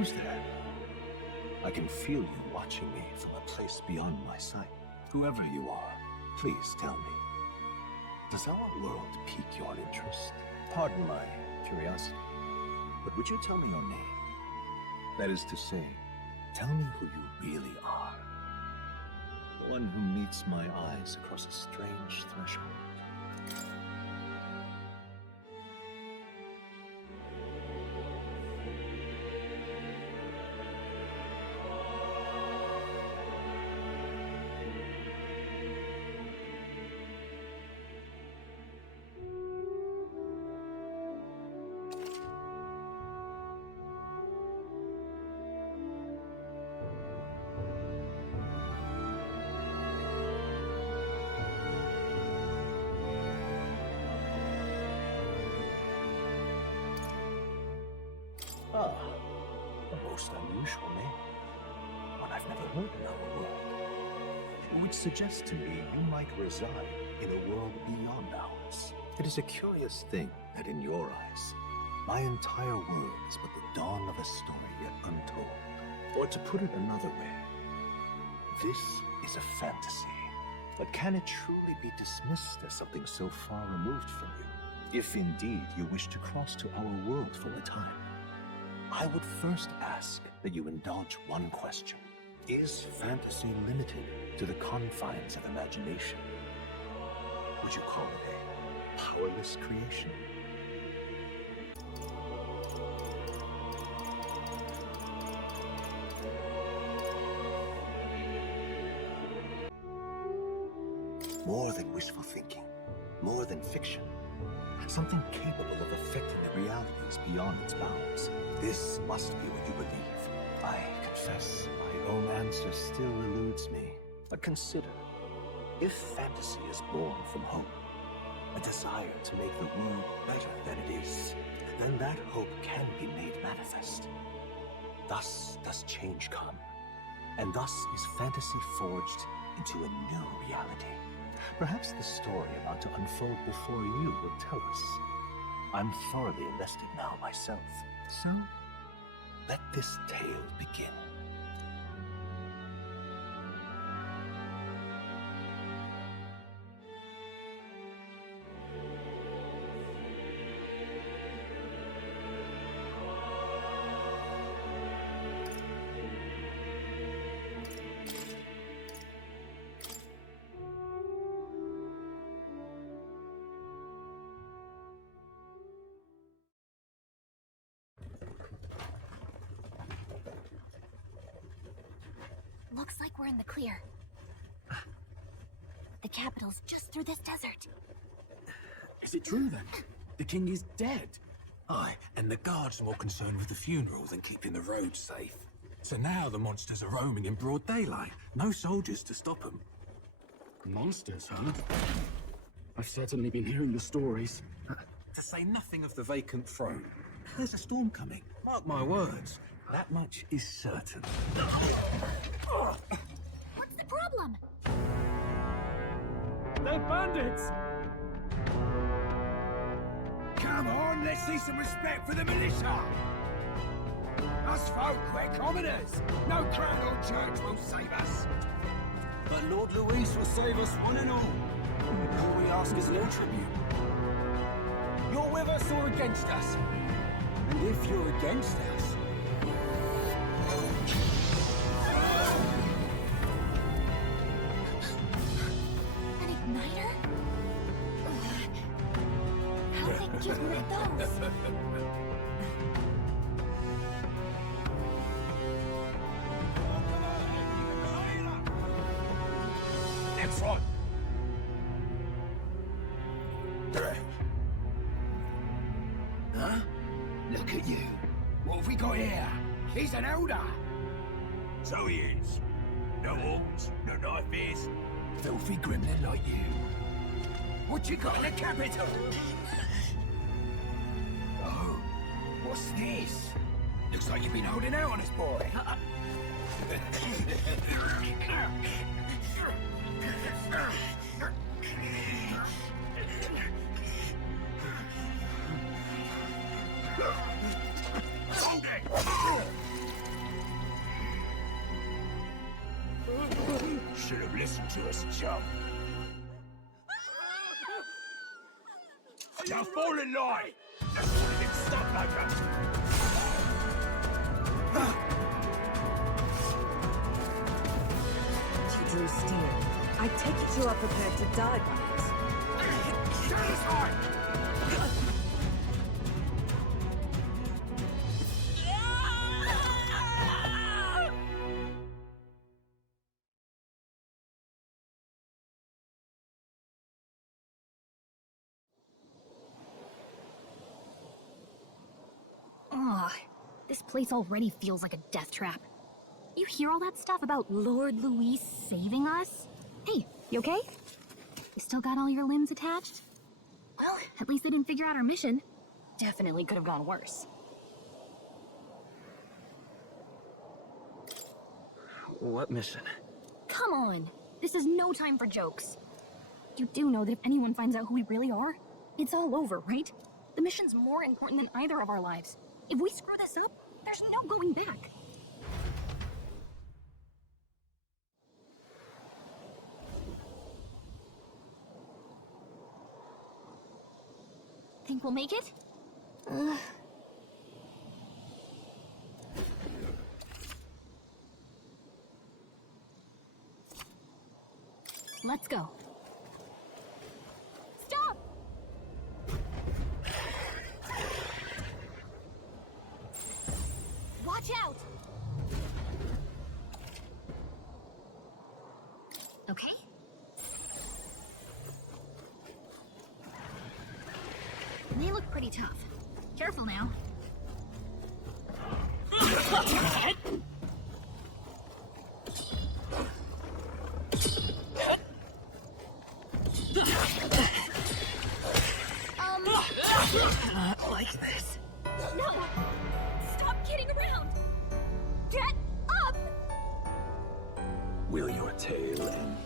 Who's there? I can feel you watching me from a place beyond my sight. Whoever you are, please tell me. Does our world pique your interest? Pardon my curiosity, but would you tell me your name? That is to say, tell me who you really are. The one who meets my eyes across a strange threshold. Ah, a most unusual name. One I've never heard in our world. Which suggests to me you might reside in a world beyond ours. It is a curious thing that in your eyes, my entire world is but the dawn of a story yet untold. Or to put it another way, this is a fantasy. But can it truly be dismissed as something so far removed from you? If indeed you wish to cross to our world for a time, I would first ask that you indulge one question. Is fantasy limited to the confines of imagination? Would you call it a powerless creation? More than wishful thinking, more than fiction, something capable of affecting the realities beyond its bounds. This must be what you believe. I confess, my own answer still eludes me. But consider, if fantasy is born from hope, a desire to make the world better than it is, then that hope can be made manifest. Thus does change come, and thus is fantasy forged into a new reality. Perhaps the story about to unfold before you will tell us. I'm thoroughly invested now myself, so let this tale begin. Looks like we're in the clear. The capital's just through this desert. Is it true then? The king is dead? Aye, and the guards are more concerned with the funeral than keeping the roads safe. So now the monsters are roaming in broad daylight. No soldiers to stop them. Monsters, huh? I've certainly been hearing the stories. To say nothing of the vacant throne. There's a storm coming. Mark my words. That much is certain. What's the problem? They're bandits! Come on, let's see some respect for the militia! Us folk, we're commoners! No crown or church will save us! But Lord Louis will save us one and all. All we ask is no tribute. You're with us or against us? And if you're against us... An igniter? How did they get rid of those? Next one! Huh? Look at you. What have we got here? He's an elder. So he is. No horns, no knife ears. Filthy gremlin like you. What you got in the capital? Oh, what's this? Looks like you've been holding out on us, boy. Hold it! Listen to us, chum. Now fall in line! That's what it is. Stop like that! Drew Steer. I take it you are prepared to die by it. Satisfied! Ugh, this place already feels like a death trap. You hear all that stuff about Lord Luis saving us? Hey, you okay? You still got all your limbs attached? Well, at least they didn't figure out our mission. Definitely could have gone worse. What mission? Come on, this is no time for jokes. You do know that if anyone finds out who we really are, it's all over, right? The mission's more important than either of our lives. If we screw this up, there's no going back. Think we'll make it? Let's go. Stop! Watch out! Okay. They look pretty tough. Careful now. Not like this. No! Stop kidding around! Get up! Will your tail end?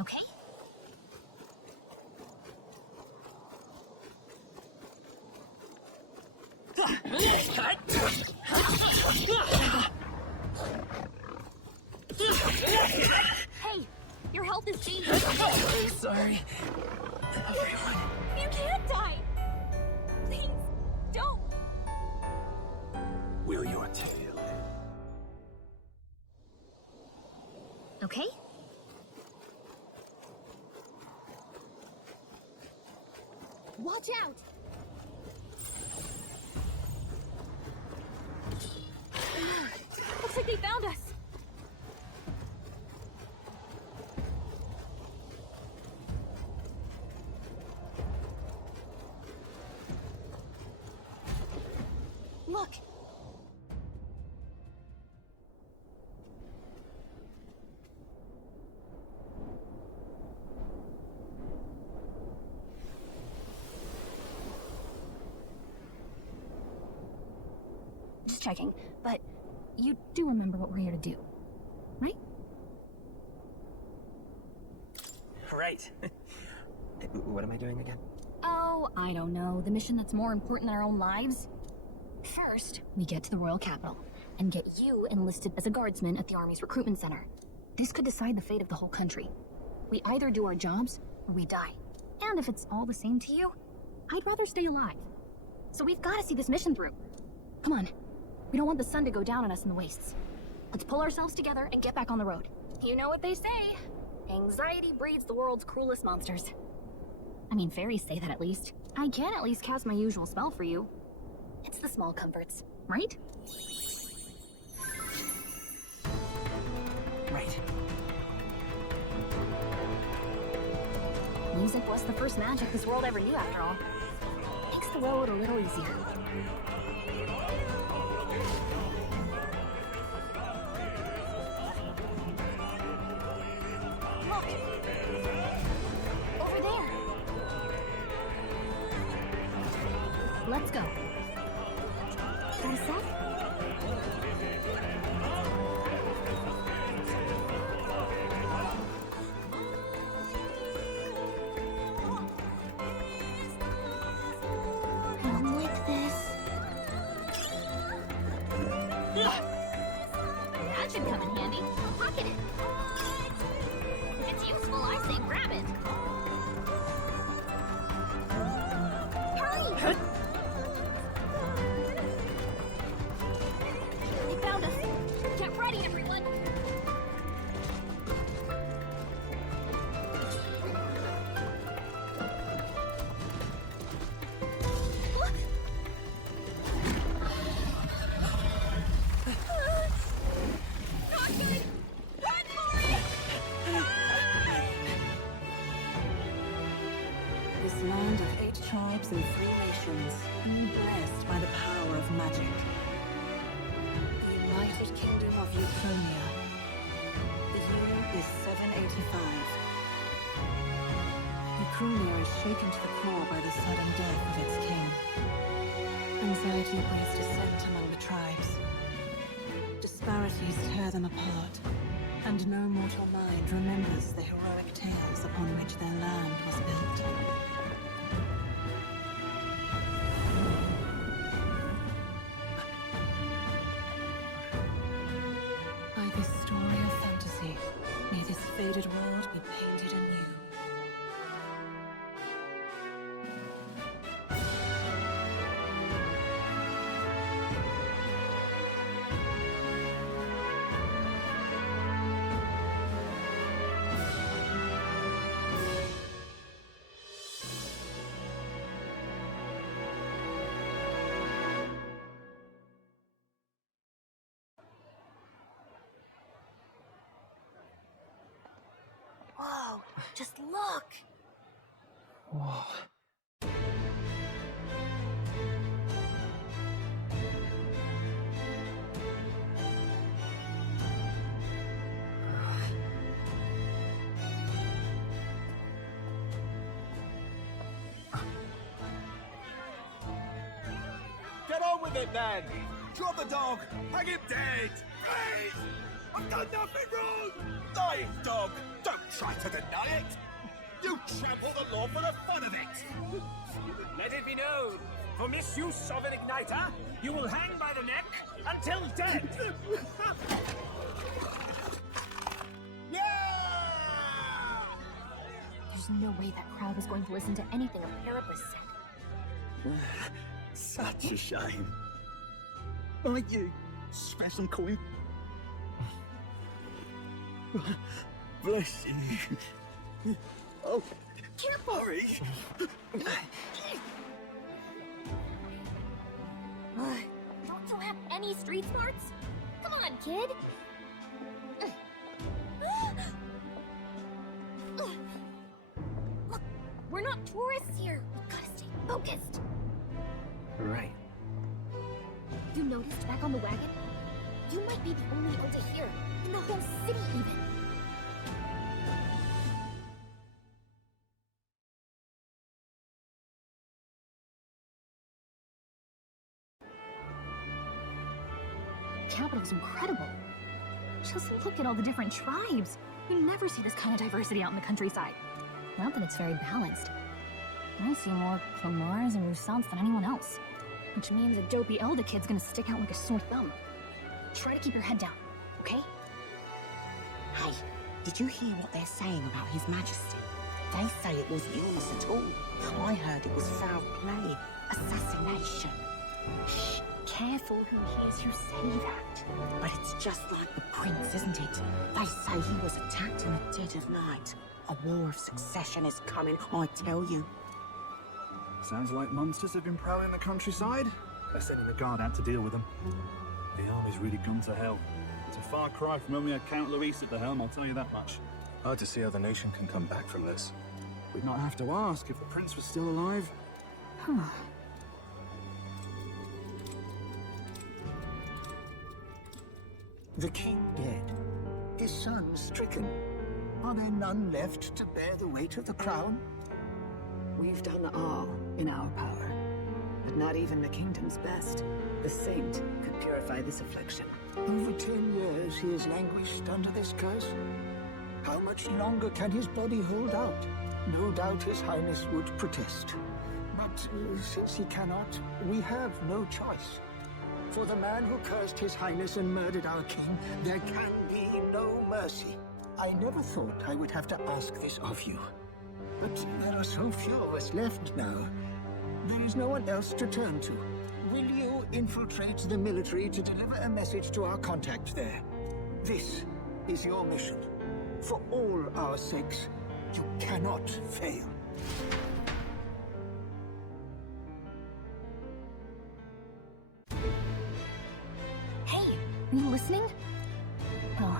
Okay. Hey, your health is dangerous. I'm sorry. Everyone. You can't die. Please, don't. Will your tail end? Okay. Watch out. Looks like they found us. Look. Just checking, but you do remember what we're here to do, right? Right. What am I doing again? Oh, I don't know. The mission that's more important than our own lives? First, we get to the Royal Capital and get you enlisted as a guardsman at the Army's recruitment center. This could decide the fate of the whole country. We either do our jobs or we die. And if it's all the same to you, I'd rather stay alive. So we've got to see this mission through. Come on. We don't want the sun to go down on us in the wastes. Let's pull ourselves together and get back on the road. You know what they say. Anxiety breeds the world's cruelest monsters. I mean, fairies say that at least. I can at least cast my usual spell for you. It's the small comforts, right? Right. Music was the first magic this world ever knew, after all. Makes the road a little easier. Look! Over there! Let's go. All set? Don't like this. That should come in handy. shaken to the core by the sudden death of its king. Anxiety breeds dissent among the tribes. Disparities tear them apart, and no mortal mind remembers the heroic tales upon which their land was built. By this story of fantasy, may this faded world be painted anew. Whoa, just look! Whoa. Get on with it, then! Drop the dog! Hang him dead! Please! I've done nothing wrong! Dying dog! Don't try to deny it! You trample the law for the fun of it! Let it be known, for misuse of an igniter, you will hang by the neck until dead. There's no way that crowd was going to listen to anything a Parapus said. Such a shame. Aren't you? S.O.C.K.S and coin. Bless you. Oh, Careful! sorry. Don't you have any street smarts? Come on, kid! Look, we're not tourists here. We gotta stay focused. Right. You noticed back on the wagon? You might be the only elder here, in the whole city even. The capital's incredible. Just look at all the different tribes. You never see this kind of diversity out in the countryside. Not that it's very balanced. I see more Clamars and Roussants than anyone else. Which means a dopey elder kid's gonna stick out like a sore thumb. Try to keep your head down, okay? Hey, did you hear what they're saying about His Majesty? They say it wasn't illness at all. I heard it was foul play, assassination. Shh, careful who hears you say that. But it's just like the prince, isn't it? They say he was attacked in the dead of night. A war of succession is coming, I tell you. Sounds like monsters have been prowling the countryside. They're sending the guard out to deal with them. The army's really gone to hell. It's a far cry from when we had Count Luis at the helm, I'll tell you that much. Hard to see how the nation can come back from this. We'd not have to ask if the prince was still alive. The king dead. His son stricken. Are there none left to bear the weight of the crown? We've done all in our power, but not even the kingdom's best, the saint, could purify this affliction. Over 10 years he has languished under this curse. How much longer can his body hold out? No doubt His Highness would protest. But since he cannot, we have no choice. For the man who cursed His Highness and murdered our king, there can be no mercy. I never thought I would have to ask this of you. But there are so few of us left now. There is no one else to turn to. Will you infiltrate the military to deliver a message to our contact there? This is your mission. For all our sakes, you cannot fail. Hey, are you listening? Well,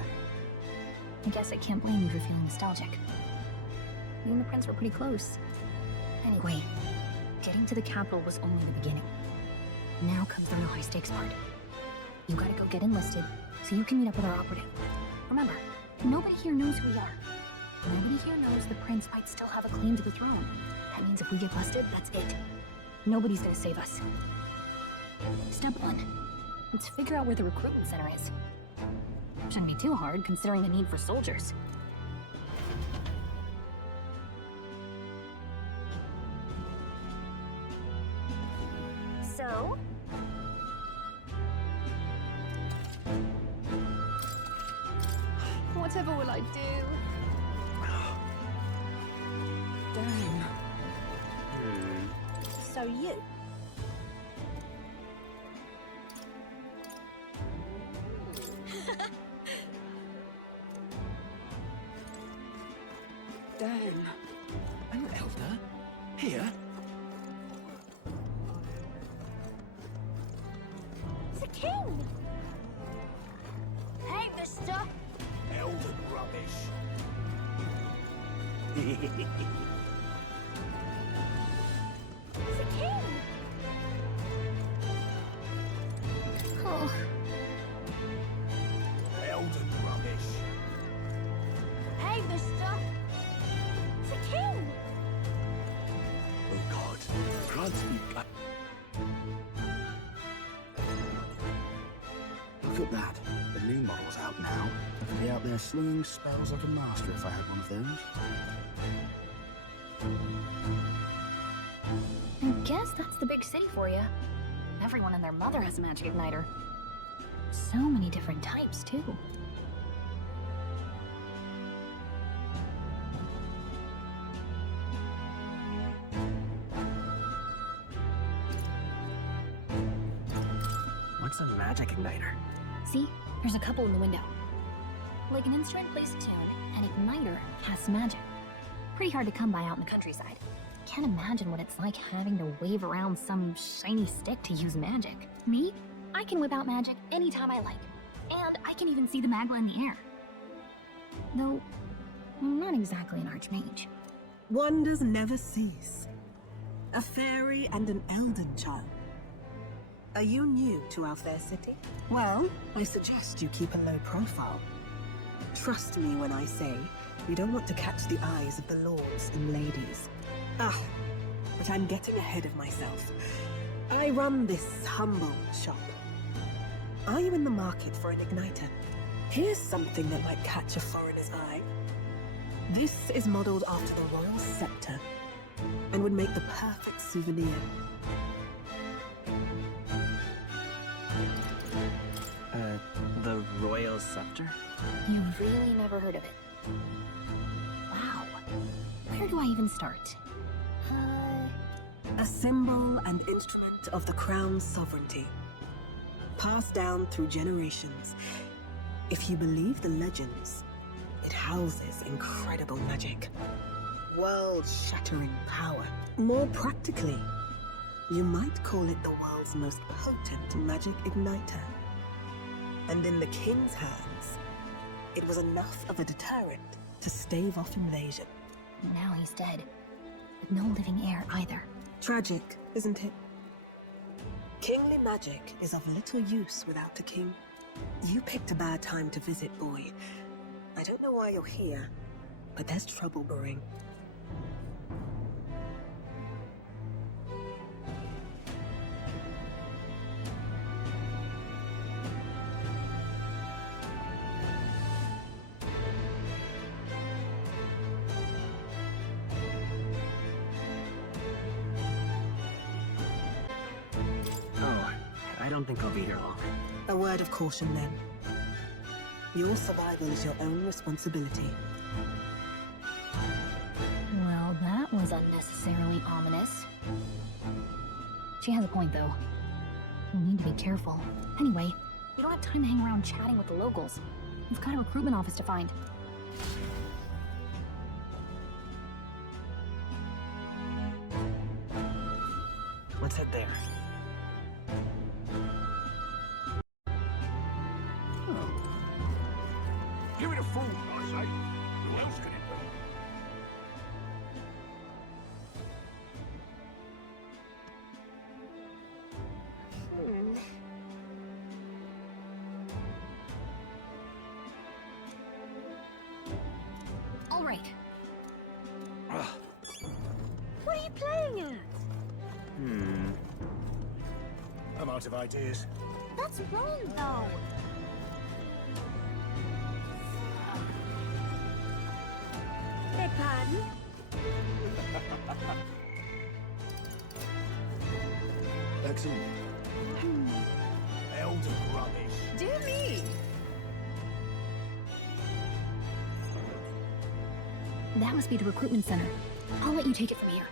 I guess I can't blame you for feeling nostalgic. You and the prince were pretty close. Anyway, getting to the capital was only the beginning. Now comes the real high-stakes part. You gotta go get enlisted, so you can meet up with our operative. Remember, nobody here knows who we are. Nobody here knows the prince might still have a claim to the throne. That means if we get busted, that's it. Nobody's gonna save us. Step 1. Let's figure out where the recruitment center is. Shouldn't be too hard, considering the need for soldiers. So? Whatever will I do? Damn. So you? Damn. An elder? Here? The king! Hey, mister! Elden rubbish. The king! Oh, Elden rubbish. hey, mister! The king! Oh God, can't speak. Look at that. The new model's out now. I could be out there slinging spells like a master if I had one of those. I guess that's the big city for you. Everyone and their mother has a magic igniter. So many different types, too. What's a magic igniter? See? There's a couple in the window. Like an instrument plays a tune, an igniter casts magic. Pretty hard to come by out in the countryside. Can't imagine what it's like having to wave around some shiny stick to use magic. Me? I can whip out magic anytime I like. And I can even see the magma in the air. Though, I'm not exactly an archmage. Wonders never cease. A fairy and an elden child. Are you new to our fair city? Well, I suggest you keep a low profile. Trust me when I say we don't want to catch the eyes of the lords and ladies. But I'm getting ahead of myself. I run this humble shop. Are you in the market for an igniter? Here's something that might catch a foreigner's eye. This is modeled after the royal scepter and would make the perfect souvenir. The royal scepter? You've really never heard of it. Wow. Where do I even start? A symbol and instrument of the crown's sovereignty. Passed down through generations. If you believe the legends, it houses incredible magic. World-shattering power. More practically, you might call it the world's most potent magic igniter. And in the king's hands, it was enough of a deterrent to stave off invasion. Now he's dead. With no living heir either. Tragic, isn't it? Kingly magic is of little use without a king. You picked a bad time to visit, boy. I don't know why you're here, but there's trouble brewing. I don't think I'll be here long. A word of caution, then. Your survival is your own responsibility. Well, that was unnecessarily ominous. She has a point, though. We need to be careful. Anyway, we don't have time to hang around chatting with the locals. We've got a recruitment office to find. Let's head there. Give it a fool, I say. Who else can it All right. What are you out of ideas. That's wrong, though. Beg pardon? Excellent. Elder rubbish. Dear me! That must be the recruitment center. I'll let you take it from here.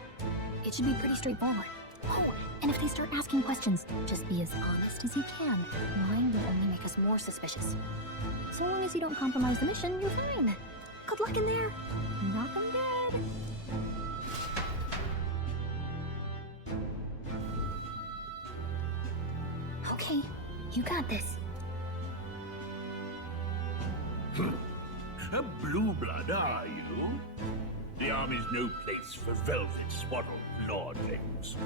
It should be pretty straightforward. Oh, and if they start asking questions, just be as honest as you can. Lying will only make us more suspicious. So long as you don't compromise the mission, you're fine. Good luck in there. Knock 'em dead. Okay, you got this. A blue blood, are you? The army's no place for velvet-swaddled lordlings.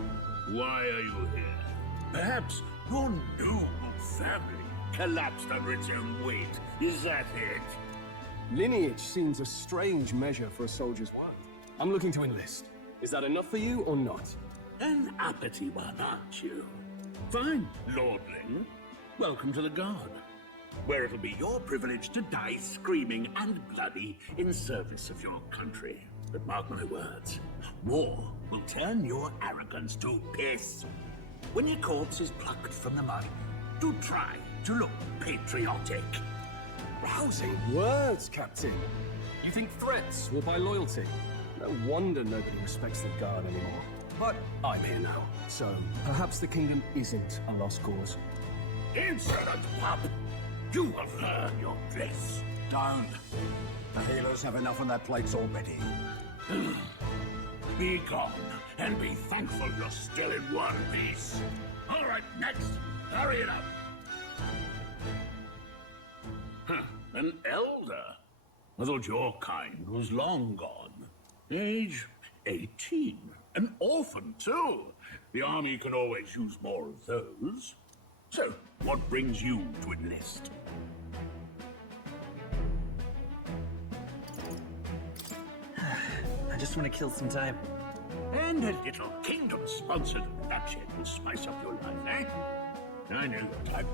Why are you here? Perhaps your noble family collapsed under its own weight. Is that it? Lineage seems a strange measure for a soldier's wife. I'm looking to enlist. Is that enough for you or not? An uppity one, aren't you? Fine, lordling. Welcome to the Guard, where it'll be your privilege to die screaming and bloody in service of your country. But mark my words, war will turn your arrogance to piss. When your corpse is plucked from the mud, do try to look patriotic. Rousing words, Captain. You think threats will buy loyalty? No wonder nobody respects the Guard anymore. But I'm here now, so perhaps the kingdom isn't a lost cause. Insolent pup! You will learn your place. Don't. The healers have enough on their plates already. Be gone, and be thankful you're still in one piece. All right, next. Hurry it up. Huh, an elder? I thought your kind was long gone. Age 18. An orphan, too. The army can always use more of those. So, what brings you to enlist? I just want to kill some time. And a little kingdom-sponsored bloodshed will spice up your life, eh? I know your type.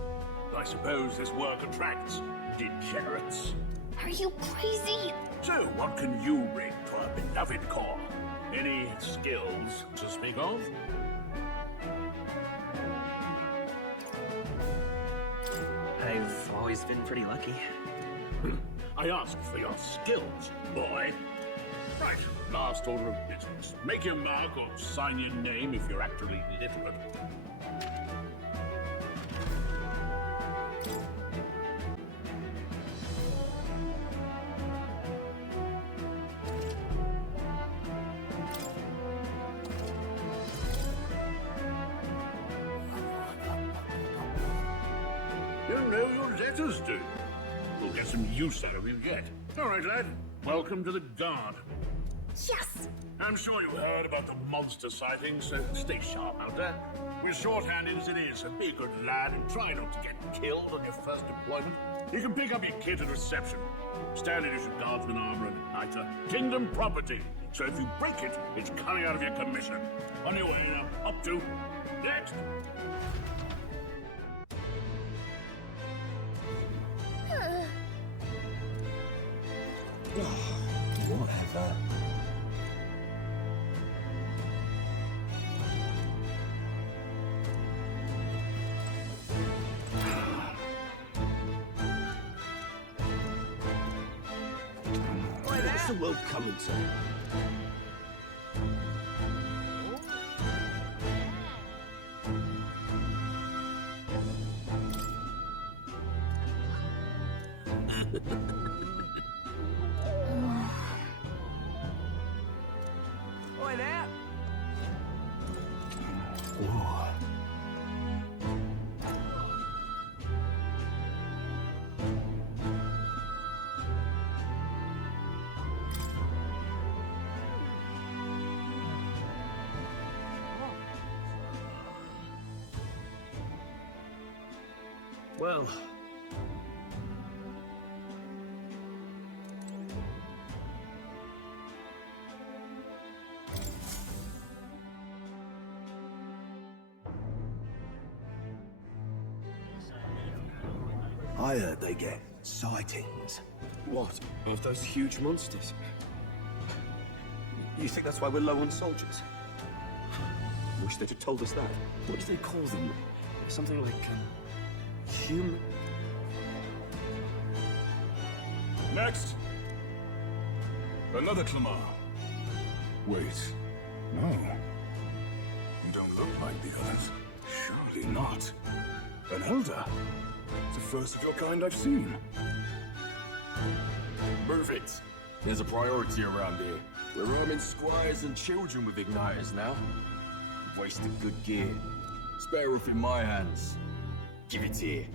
I suppose this work attracts degenerates. Are you crazy? So, what can you bring to our beloved corps? Any skills to speak of? I've always been pretty lucky. I asked for your skills, boy. Right, last order of business. Make your mark or sign your name if you're actually literate. You know your letters do. We'll get some use out of you yet. All right, lad. Welcome to the Guard. Yes! I'm sure you heard about the monster sightings, so stay sharp out there. We're short-handed as it is, so be a good lad and try not to get killed on your first deployment. You can pick up your kit at reception. Standard issue guardsman armor and niter. Kingdom property. So if you break it, it's coming out of your commission. On your way now. Up to. Next. Whatever. What's the world coming to? Boy, there! Well, I heard they get sightings. What? Of those huge monsters? You think that's why we're low on soldiers? Wish they'd have told us that. What do they call them? Something like, human... Next! Another Clamar. Wait, no. You don't look like the others. Surely not. An elder? It's the first of your kind I've seen. Move it. There's a priority around here. We're arming squires and children with igniters now. Wasted good gear. Spare roof in my hands. Give it here.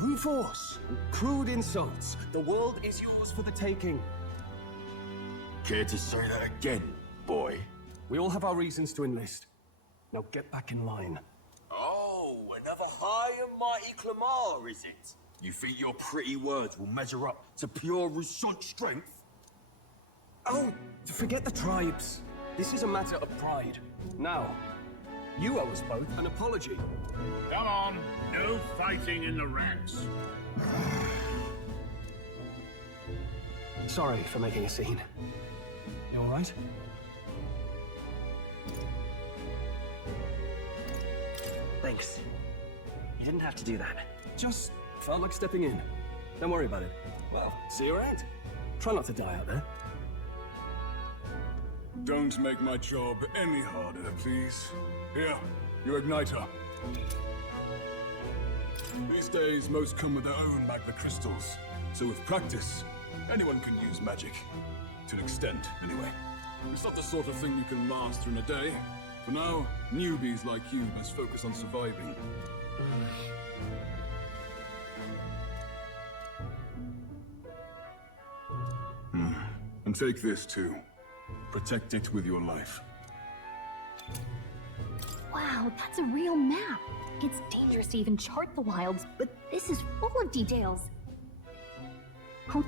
Reinforce! Crude insults. The world is yours for the taking. Care to say that again, boy? We all have our reasons to enlist. Now get back in line. Oh, another high and mighty Clamar, is it? You think your pretty words will measure up to pure Rousseau strength? Oh, forget the tribes. This is a matter of pride. Now, you owe us both an apology. Come on, no fighting in the ranks. Sorry for making a scene. You all right? Thanks. You didn't have to do that. Just felt like stepping in. Don't worry about it. Well, see you around. Try not to die out there. Don't make my job any harder, please. Here, your igniter. These days, most come with their own magna crystals. So with practice, anyone can use magic. To an extent, anyway. It's not the sort of thing you can master in a day. For now, newbies like you must focus on surviving. And take this too. Protect it with your life. Wow, that's a real map. It's dangerous to even chart the wilds, but this is full of details. Oh,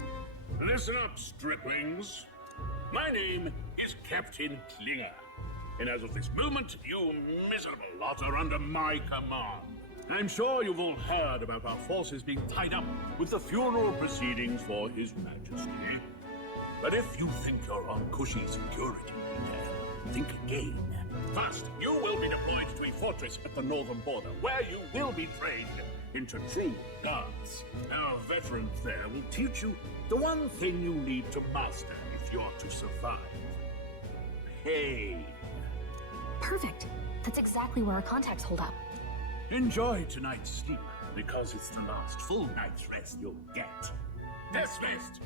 Listen up, striplings. My name is Captain Klinger. And as of this moment, you miserable lot are under my command. I'm sure you've all heard about our forces being tied up with the funeral proceedings for His Majesty. But if you think you're on cushy security, think again. First, you will be deployed to a fortress at the northern border, where you will be trained into true guards. Our veterans there will teach you the one thing you need to master if you're to survive. Pain. perfect. That's exactly where our contacts hold up. Enjoy tonight's sleep, because it's the last full night's rest you'll get. Dismissed!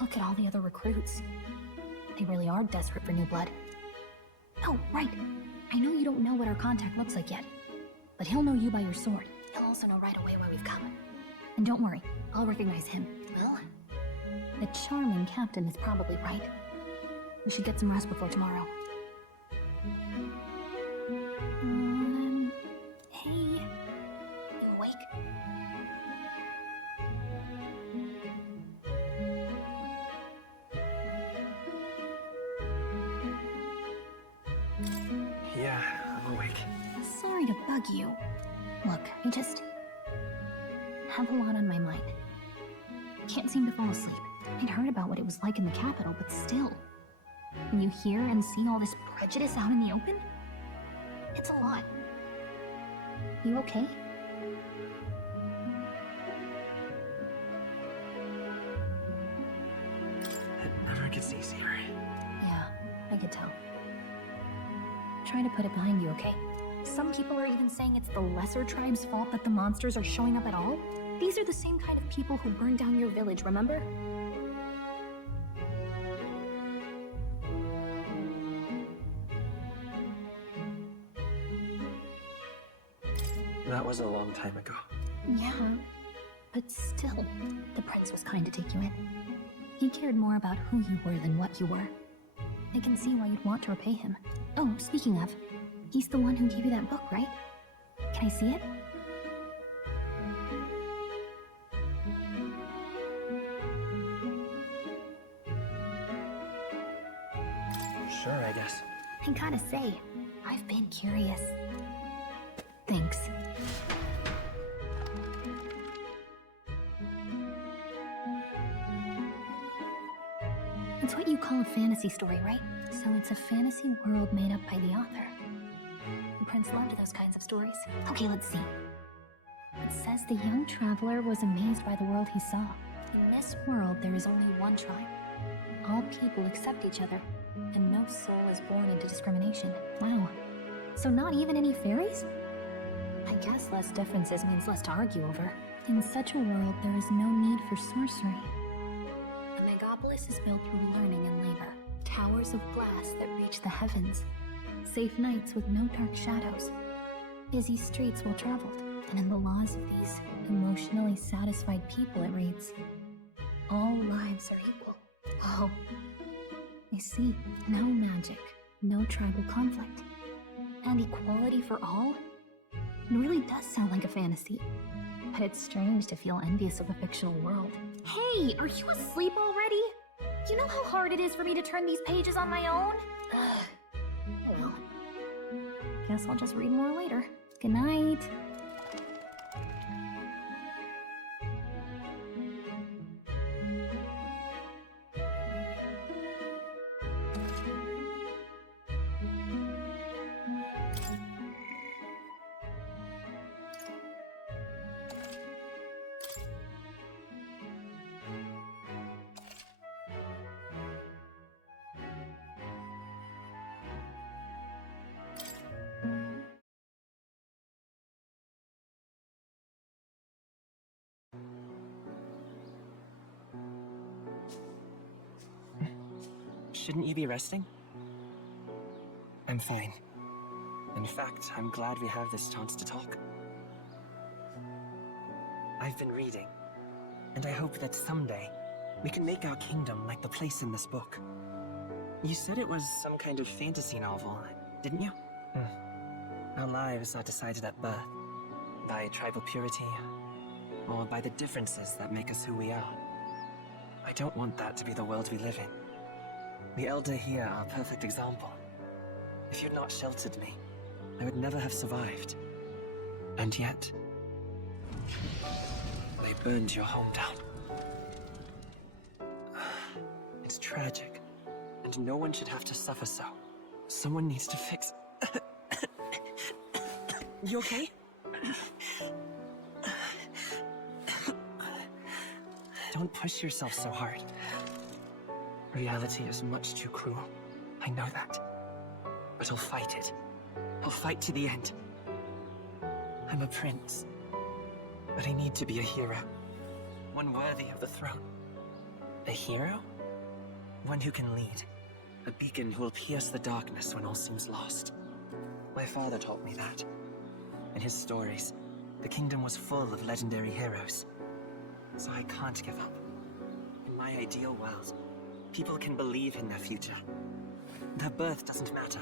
Look at all the other recruits. They really are desperate for new blood. Oh, right. I know you don't know what our contact looks like yet, but he'll know you by your sword. He'll also know right away where we've come. And don't worry, I'll recognize him. Well, the charming captain is probably right. We should get some rest before tomorrow. Hey, you awake? Yeah, I'm awake. Sorry to bug you. Look, I just have a lot on my mind. Can't seem to fall asleep. I'd heard about what it was like in the capital, but still. When you hear and see all this prejudice out in the open, it's a lot. You okay? I could see Seaver. Yeah, I could tell. Try to put it behind you, okay? Some people are even saying it's the lesser tribe's fault that the monsters are showing up at all. These are the same kind of people who burned down your village, remember? That was a long time ago. Yeah, but still, the prince was kind to take you in. He cared more about who you were than what you were. I can see why you'd want to repay him. Oh, speaking of, he's the one who gave you that book, right? Can I see it? Sure, I guess. I gotta say, I've been curious. Thanks. It's what you call a fantasy story, right? So it's a fantasy world made up by the author. The prince loved those kinds of stories. Okay, let's see. It says the young traveler was amazed by the world he saw. In this world, there is only one tribe. All people accept each other, and no soul is born into discrimination. Wow. So not even any fairies? I guess less differences means less to argue over. In such a world, there is no need for sorcery. The megapolis is built through learning and labor. Towers of glass that reach the heavens. Safe nights with no dark shadows. Busy streets well traveled. And in the laws of these emotionally satisfied people, it reads, all lives are equal. Oh, I see. No magic, no tribal conflict, and equality for all? It really does sound like a fantasy. But it's strange to feel envious of a fictional world. Hey, are you asleep already? You know how hard it is for me to turn these pages on my own? Well, guess I'll just read more later. Good night. Shouldn't you be resting? I'm fine. In fact, I'm glad we have this chance to talk. I've been reading, and I hope that someday we can make our kingdom like the place in this book. You said it was some kind of fantasy novel, didn't you? Our lives are decided at birth, by tribal purity, or by the differences that make us who we are. I don't want that to be the world we live in. The Elder here are a perfect example. If you'd not sheltered me, I would never have survived. And yet, they burned your home down. It's tragic, and no one should have to suffer so. Someone needs to fix... You okay? Don't push yourself so hard. Reality is much too cruel. I know that. But I'll fight it. I'll fight to the end. I'm a prince. But I need to be a hero. One worthy of the throne. A hero? One who can lead. A beacon who will pierce the darkness when all seems lost. My father taught me that. In his stories, the kingdom was full of legendary heroes. So I can't give up. In my ideal world, people can believe in their future. Their birth doesn't matter.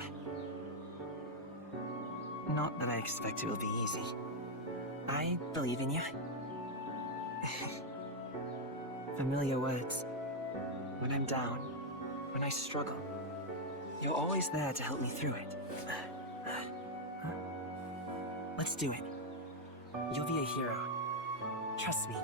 Not that I expect it will be easy. I believe in you. Familiar words. When I'm down, when I struggle, you're always there to help me through it. Let's do it. You'll be a hero. Trust me.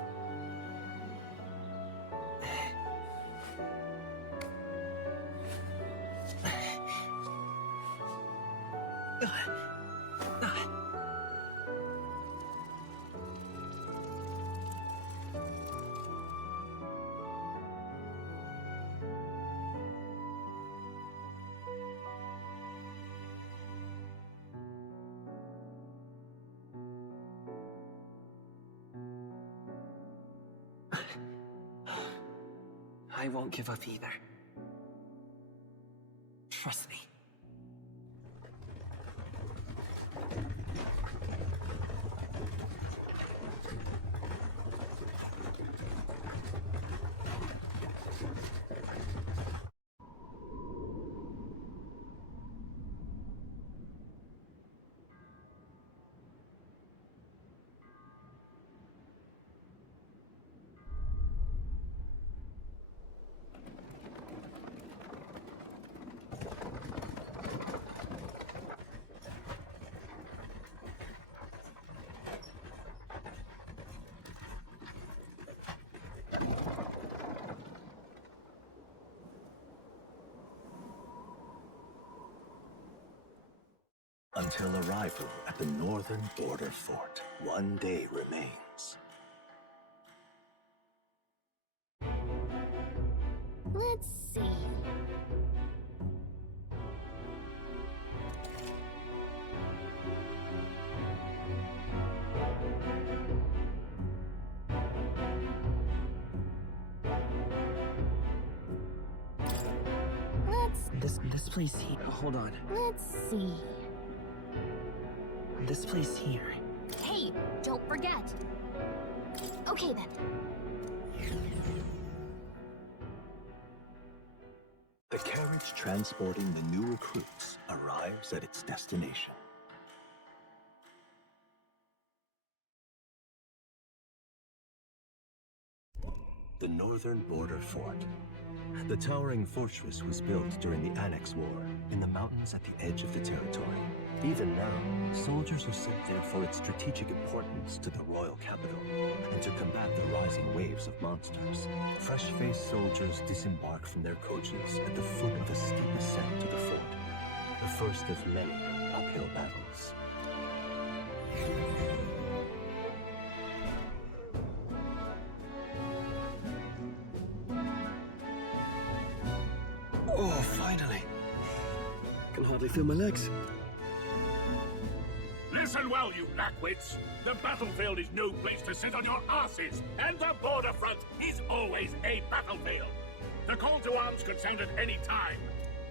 I won't give up either. Trust me. Until arrival at the northern border fort, one day remains. Let's see. This place here. Hold on. Let's see. This place here. Hey, don't forget. Okay then. The carriage transporting the new recruits arrives at its destination. The northern border fort. The towering fortress was built during the Annex War in the mountains at the edge of the territory. Even now, soldiers are sent there for its strategic importance to the royal capital and to combat the rising waves of monsters. Fresh-faced soldiers disembark from their coaches at the foot of a steep ascent to the fort, the first of many uphill battles. Oh, finally. Can hardly feel my legs. Listen well, you lackwits. The battlefield is no place to sit on your asses, and the border front is always a battlefield. The call to arms could sound at any time.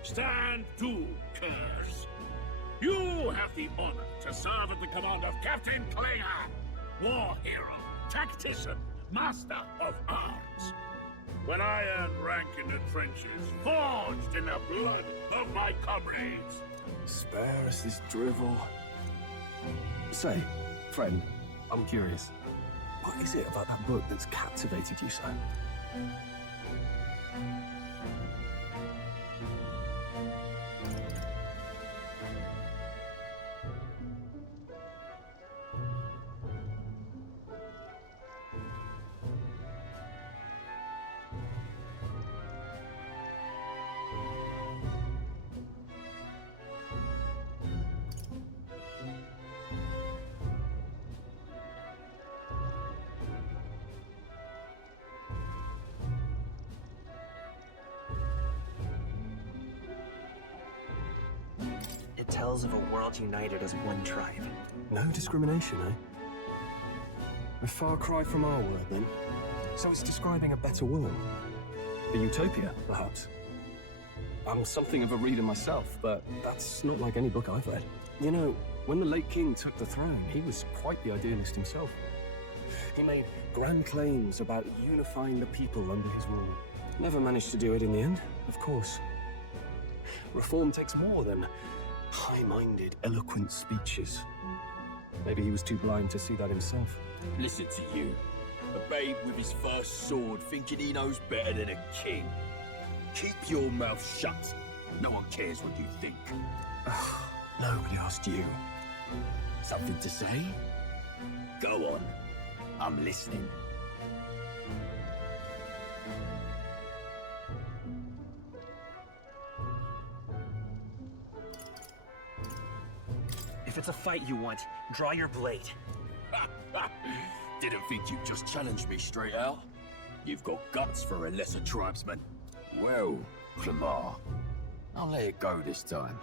Stand to, curs. You have the honor to serve at the command of Captain Klinger, war hero, tactician, master of arms. When I earned rank in the trenches, forged in the blood of my comrades. Spare us this drivel. Say, friend, I'm curious. What is it about that book that's captivated you so? It tells of a world united as one tribe. No discrimination, eh? A far cry from our world, then. So it's describing a better world. A utopia, perhaps. I'm something of a reader myself, but that's not like any book I've read. You know, when the late king took the throne, he was quite the idealist himself. He made grand claims about unifying the people under his rule. Never managed to do it in the end, of course. Reform takes more than high-minded, eloquent speeches. Maybe he was too blind to see that himself. Listen to you. A babe with his first sword thinking he knows better than a king. Keep your mouth shut. No one cares what you think. Nobody asked you. Something to say? Go on. I'm listening. If it's a fight you want, draw your blade. Didn't think you'd just challenge me straight out. You've got guts for a lesser tribesman. Well, Clamar, I'll let it go this time.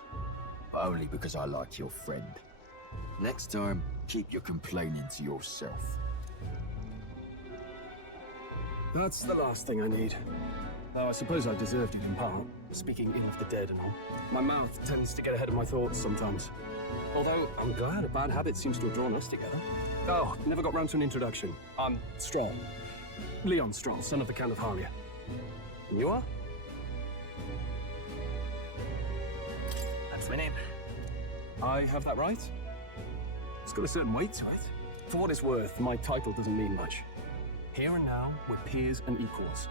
But only because I like your friend. Next time, keep your complaining to yourself. That's the last thing I need. Though I suppose I deserved it in part, speaking ill of the dead and all. My mouth tends to get ahead of my thoughts sometimes. Although, I'm glad a bad habit seems to have drawn us together. Oh, never got round to an introduction. I'm Stroll. Leon Stroll, son of the Count of Harlia. And you are? That's my name. I have that right? It's got a certain weight to it. For what it's worth, my title doesn't mean much. Here and now, we're peers and equals.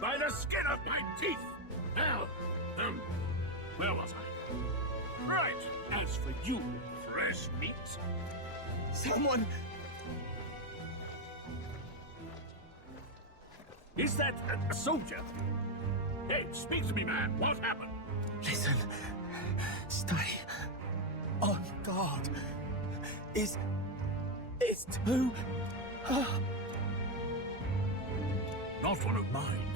By the skin of my teeth! Now, where was I? Right, as for you, fresh meat. Someone! Is that a soldier? Hey, speak to me, man. What happened? Listen. Stay. is too... Not one of mine.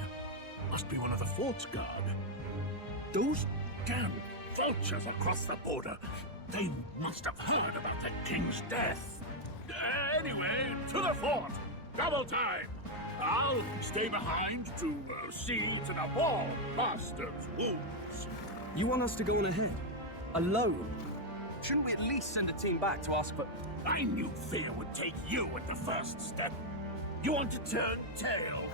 Must be one of the fort's guard. Those damn vultures across the border. They must have heard about the king's death. Anyway, to the fort. Double time. I'll stay behind to see to the ball bastard's wounds. You want us to go on ahead? Alone? Shouldn't we at least send a team back to ask for... I knew fear would take you at the first step. You want to turn tail?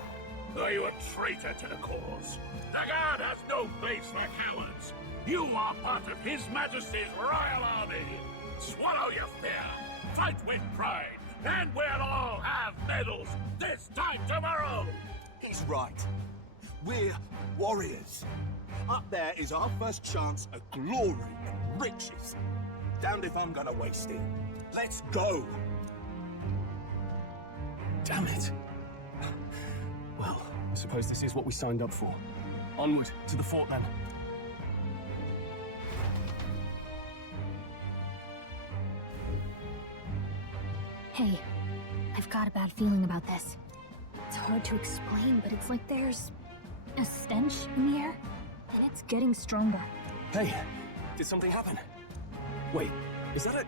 Are you a traitor to the cause? The guard has no place for cowards. You are part of His Majesty's Royal Army. Swallow your fear. Fight with pride. And we'll all have medals this time tomorrow. He's right. We're warriors. Up there is our first chance at glory and riches. Damned if I'm gonna waste it. Let's go! Damn it. Well, I suppose this is what we signed up for. Onward, to the fort then. Hey, I've got a bad feeling about this. It's hard to explain, but it's like there's a stench in the air, and it's getting stronger. Hey, did something happen? Wait, is that a...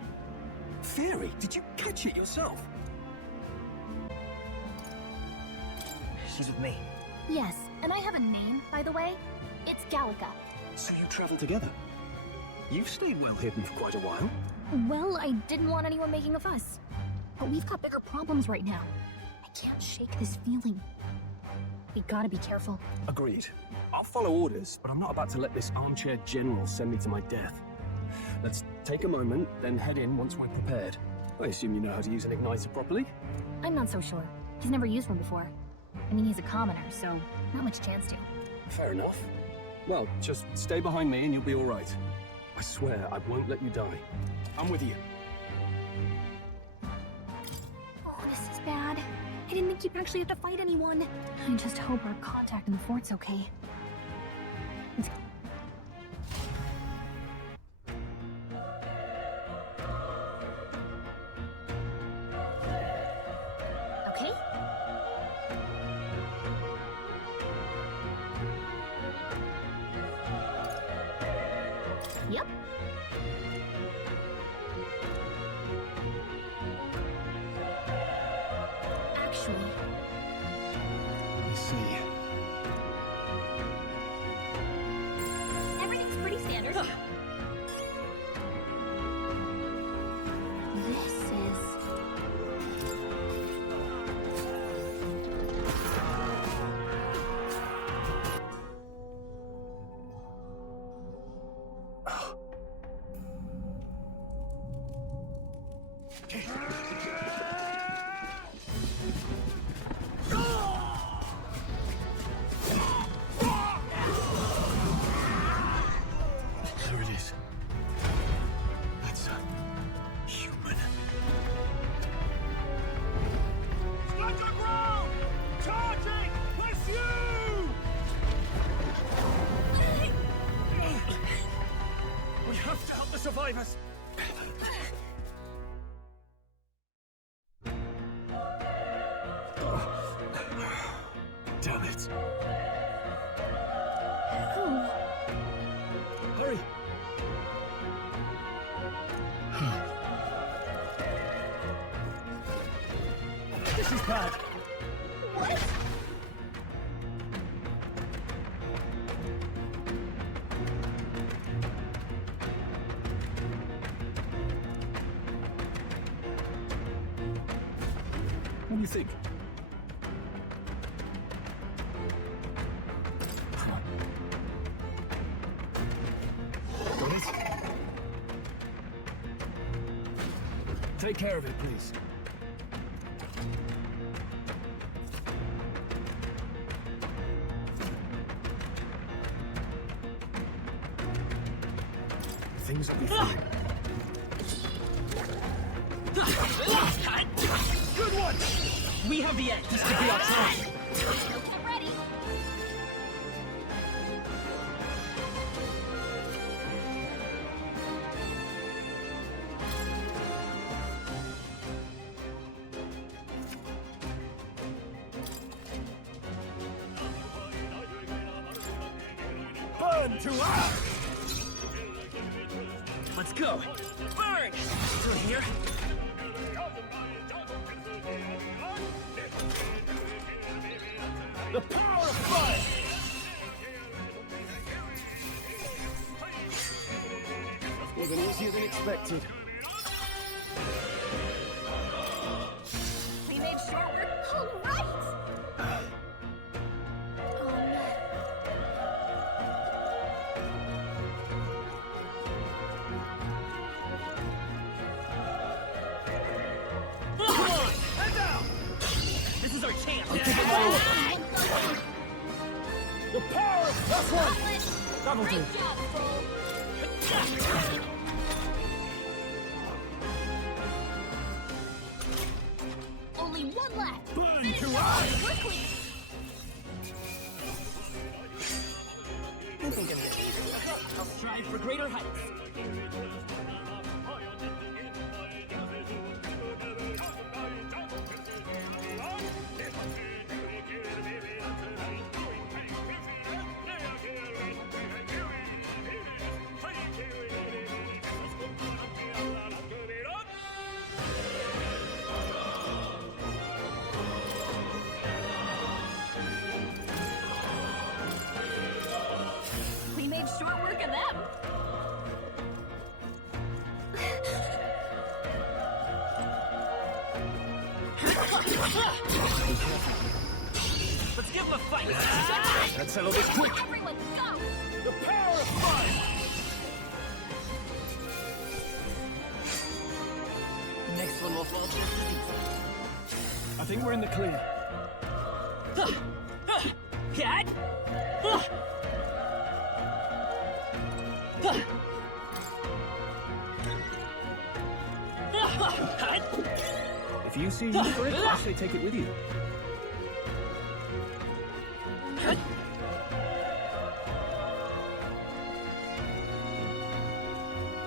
fairy? Did you catch it yourself? She's with me. Yes, and I have a name, by the way. It's Gallica. So you travel together? You've stayed well hidden for quite a while. Well, I didn't want anyone making a fuss. But we've got bigger problems right now. I can't shake this feeling. We gotta be careful. Agreed. I'll follow orders, but I'm not about to let this armchair general send me to my death. Let's take a moment, then head in once we're prepared. I assume you know how to use an igniter properly? I'm not so sure. He's never used one before. I mean, he's a commoner, so not much chance to. Fair enough. Well, just stay behind me and you'll be all right. I swear I won't let you die. I'm with you. Oh, this is bad. I didn't think you'd actually have to fight anyone. I just hope our contact in the fort's okay. Okay? Yep. Actually, Let me see. everything's pretty standard. This is... There it is. That's a human. Underground! Charging! Pursue! We have to help the survivors. Damn it. Oh, Hurry. This is bad. what? What do you think? Got it? Take care of it, please. Things will be fine. Good one! We have the edge. This could be our time. I'm ready. Burn to ash! Let's go! Burn! Through here? The power of fire! Wasn't easier than expected. We made short work. All right! This is our chance! The power of That's one! That'll do. Great job, Soul! Only one left! burn Finish to it ash! quickly! I'll strive for greater heights. We made short work of them! Let's give him a fight! Let's settle this quick! Everyone, go! The power of fire! The next one will fall just as easy. I think we're in the clear. Cat! If you see use for it, I say take it with you.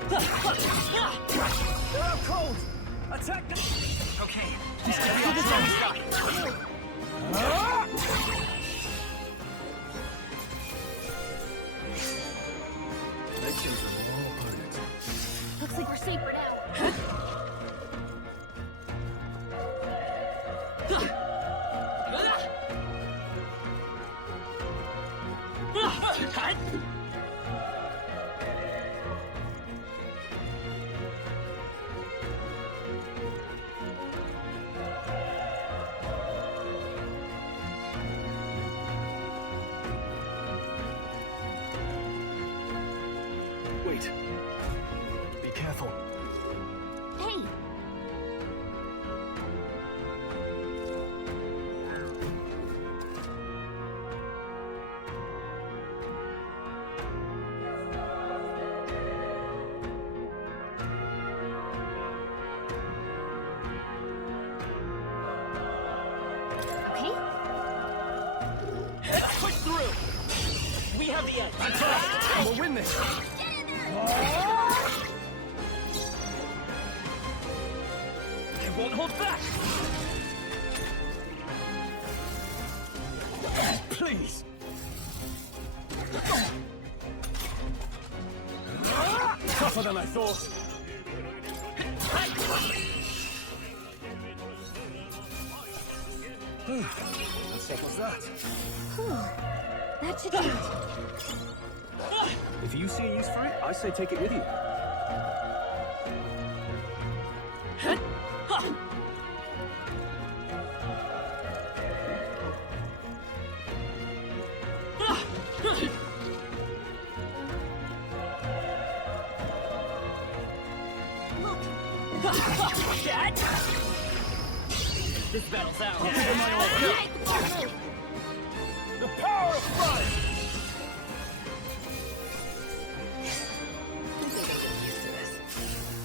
They're out cold! Attack them! Okay, just get to the zone. They chose the wrong opponent. Looks like we're safer now. Wait. Be careful. Hey! Okay? Push through! We have the edge! We'll win this! You won't hold back! Please! Tougher than I thought. That settles that. That should do it. If you see a use for it, I say take it with you. Dad? This battle's out. The power of fire!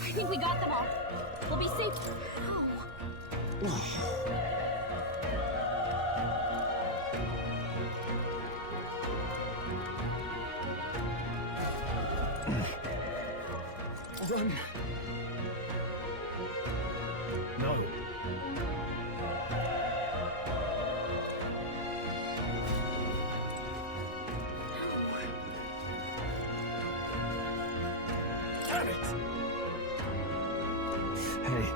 I think we got them all. We'll be safe. Run! No. Damn it! Hey.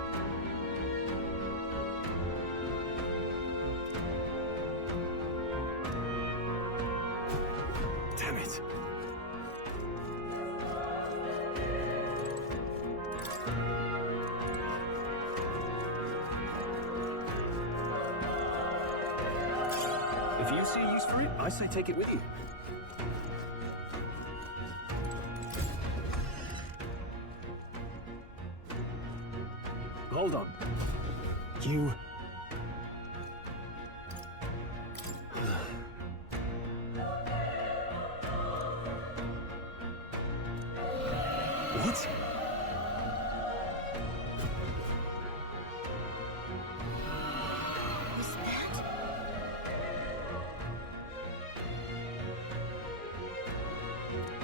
Damn it. If you see a use for it, I say take it with you. Hold on. You... What? Was that?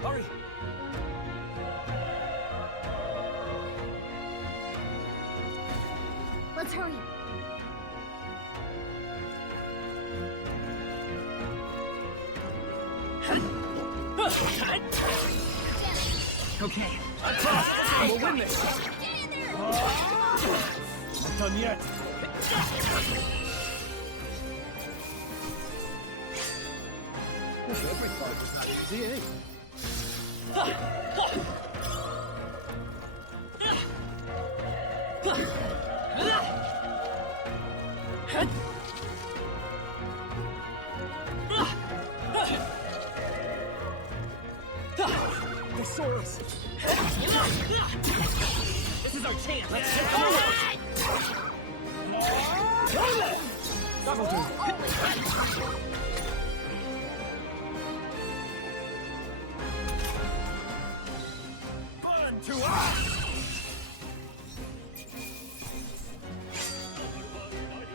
Hurry! Let's hurry. Okay. We'll win this! Not done yet! Every fight was that easy, eh? They saw us! This is our chance. Let's get forward! That'll do! Burn to us!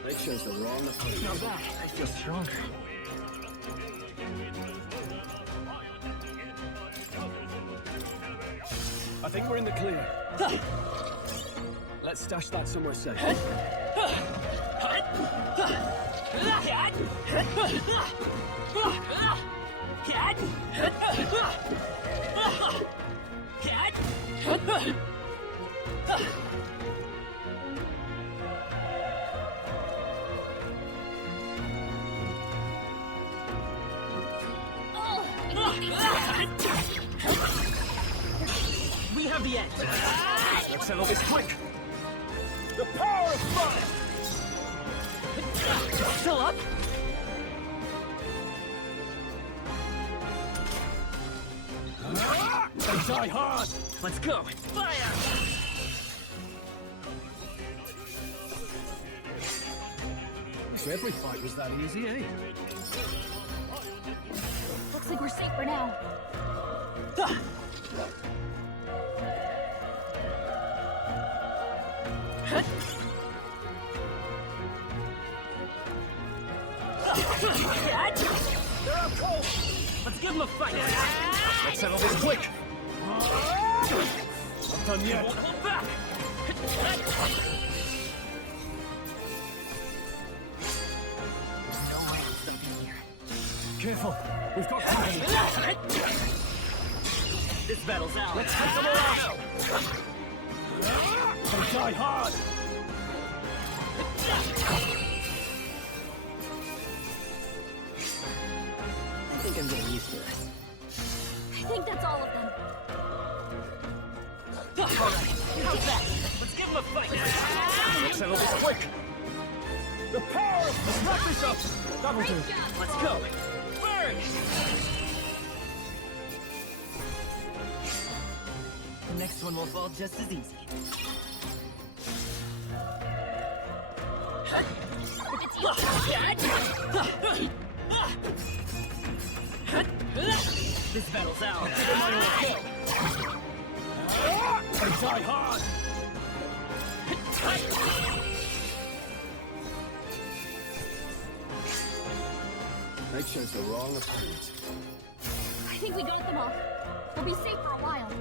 They chose the wrong opponent. Now that, I feel stronger. I think we're in the clear. Let's stash that somewhere safe. We have the edge. Let's settle this quick. The power of fire! Still up? They die hard! Let's go. Fire! So every fight was that easy, eh? Looks like we're safe for now. They're out cold. Let's give them a fight. Let's settle this quick. Not done yet. Won't hold back. No way I'm stopping here. Careful. We've got company. This battle's out. Let's take them all out. They die hard. I think I'm getting used to this. I think that's all of them. How's that? Let's give them a fight. Let's settle this quick. The power of... Let's wrap this up. That'll do. Let's go. Burn! The next one will fall just as easy. This battle's out. They die hard. They chose the wrong opponent. I think we got them all. We'll be safe for a while.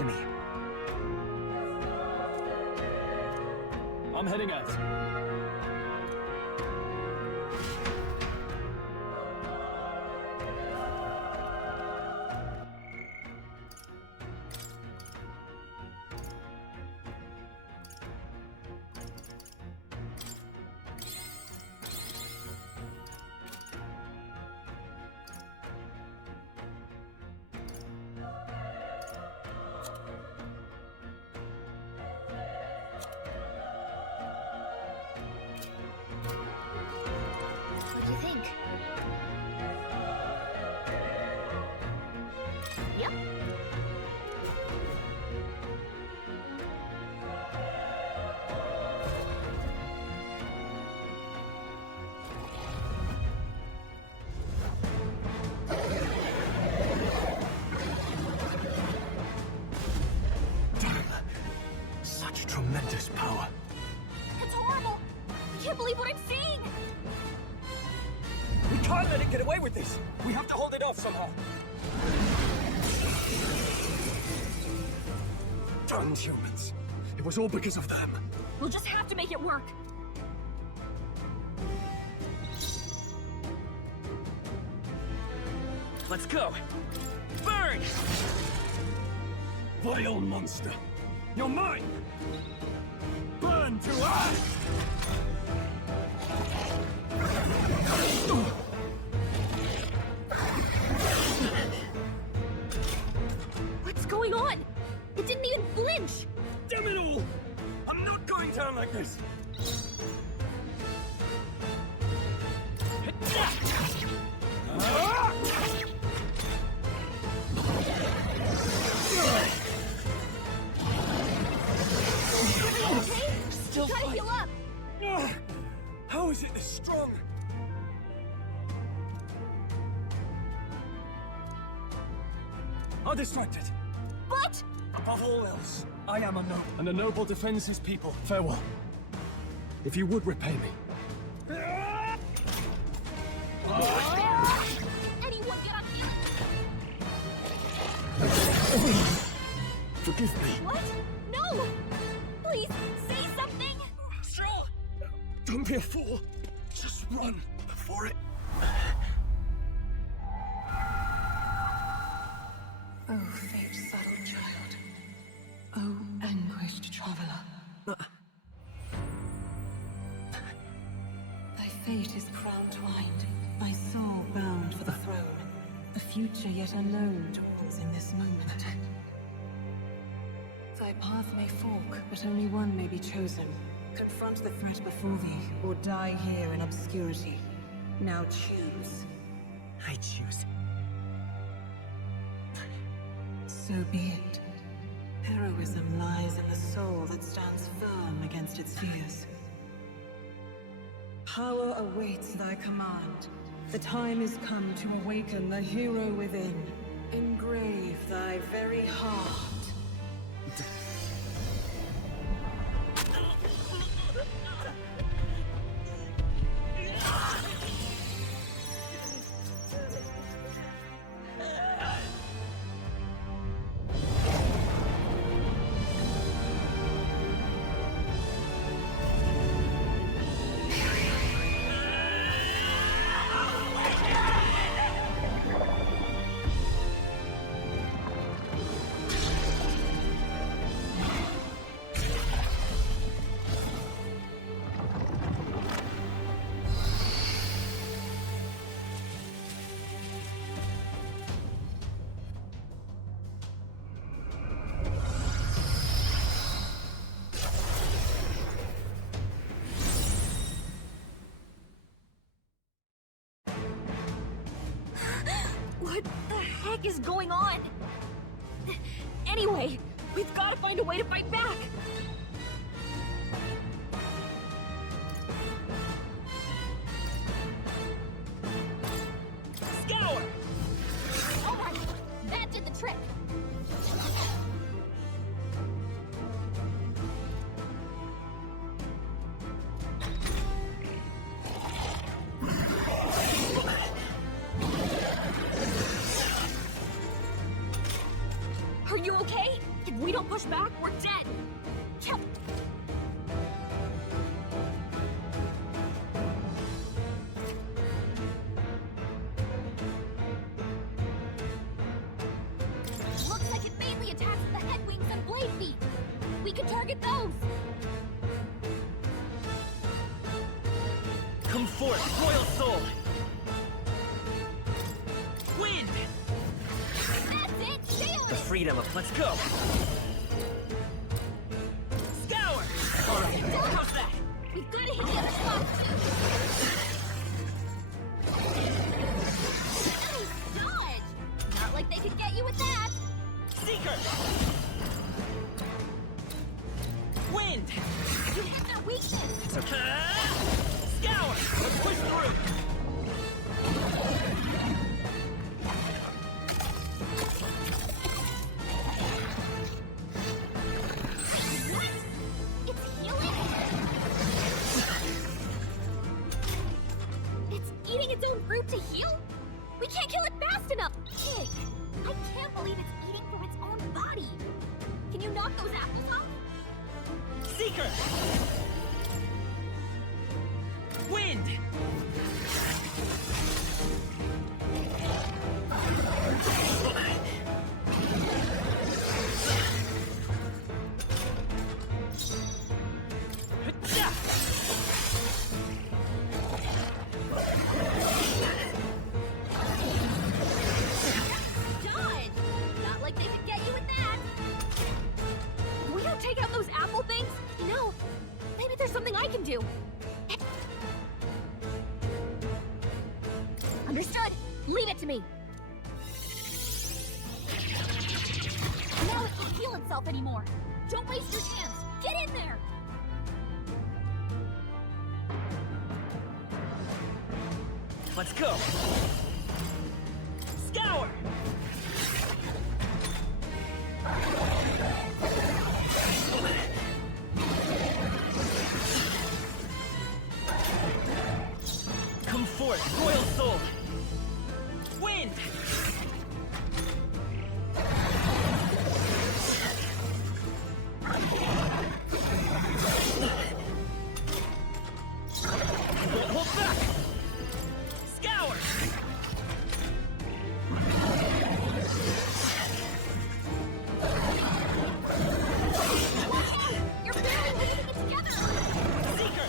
destiny. I'm heading out. What do you think? Yep. Such tremendous power. It's horrible! I can't believe what I'm seeing! We can't let it get away with this. We have to hold it off somehow. Damn humans. It was all because of them. We'll just have to make it work! Let's go. Burn! Vile monster. You're mine! Burn to earth! What's going on? It didn't even flinch! Damn it all! I'm not going down like this! Okay? Still Gotta fight. heal up! How is it this strong? I'm distracted. But... Above all else, I am a noble, and a noble defends his people. Farewell. If you would repay me. Anyone get up here? Forgive me. What? No! Please, say something! Straw! Don't be a fool. Just run before it. Oh, fate-saddled child. Oh, anguished traveler. Thy fate is crown-twined, thy soul bound for the throne. A future yet unknown dawns in this moment. Thy path may fork, but only one may be chosen. Confront the threat before thee, or die here in obscurity. Now choose. I choose. So be it. Heroism lies in the soul that stands firm against its fears. Power awaits thy command. The time is come to awaken the hero within. Engrave thy very heart. What the heck is going on? Anyway, we've got to find a way to fight back! Scour! Alright, that did the trick! Are you okay? It's push back, we're dead! Looks like it mainly attacks the head wings and blade feet! We can target those! Come forth, Royal Soul! Wind! That's it! Stay on The it! freedom of... Let's go! Scour! How's that? We've got to hit the other spot, too! Nice dodge! Not like they could get you with that! Seeker! Wind! You hit their weakness! It's okay. Scour! Let's push through! What? It's healing? It's eating its own fruit to heal? We can't kill it fast enough! Pig! I can't believe it's eating from its own body! Can you knock those apples off? Seeker! Wind! Dodge! Not like they could get you with that! We don't take out those apple things? No. Maybe there's something I can do. Understood. Leave it to me. Now it can't heal itself anymore. Don't waste your chance. Get in there. Let's go! Scour! Come forth, Royal Soul! Wind! Don't hold back! Scour! You're barely holding it together. Seeker!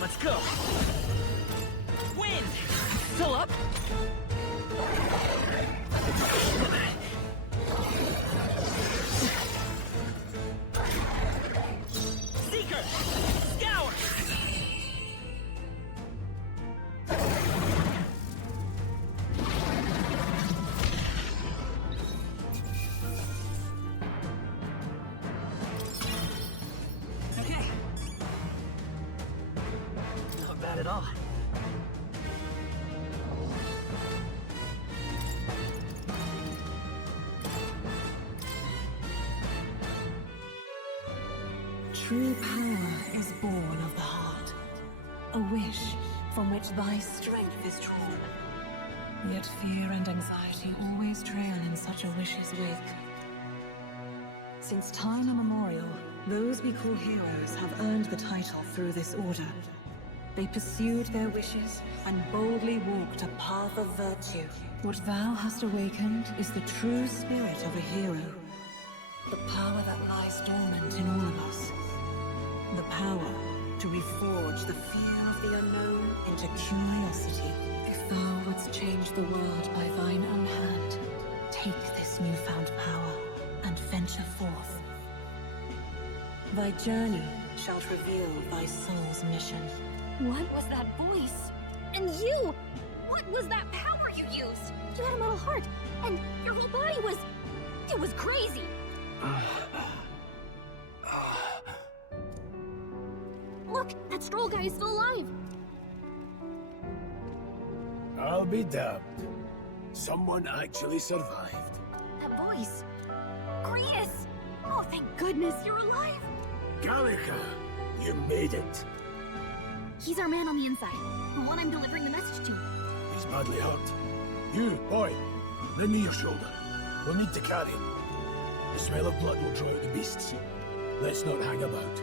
Let's go! Wind! Still up? Seeker! Scour! Okay. Not bad at all. True power is born of the heart. A wish from which thy strength is drawn. Yet fear and anxiety always trail in such a wish's wake. Since time immemorial, those we call heroes have earned the title through this order. They pursued their wishes and boldly walked a path of virtue. What thou hast awakened is the true spirit of a hero. The power that lies dormant in all of us. The power to reforge the fear of the unknown into curiosity. If thou wouldst change the world by thine own hand, take this newfound power and venture forth. Thy journey shall reveal thy soul's mission. What was that voice? And you! What was that power you used? You had a metal heart, and your whole body was... It was crazy! Look, that Stroll guy is still alive! I'll be damned. Someone actually survived. That voice... Gretus! Oh, thank goodness you're alive! Gallica, you made it. He's our man on the inside, the one I'm delivering the message to. He's badly hurt. You, boy, lend me your shoulder. We'll need to carry him. The smell of blood will draw out the beasts. Let's not hang about.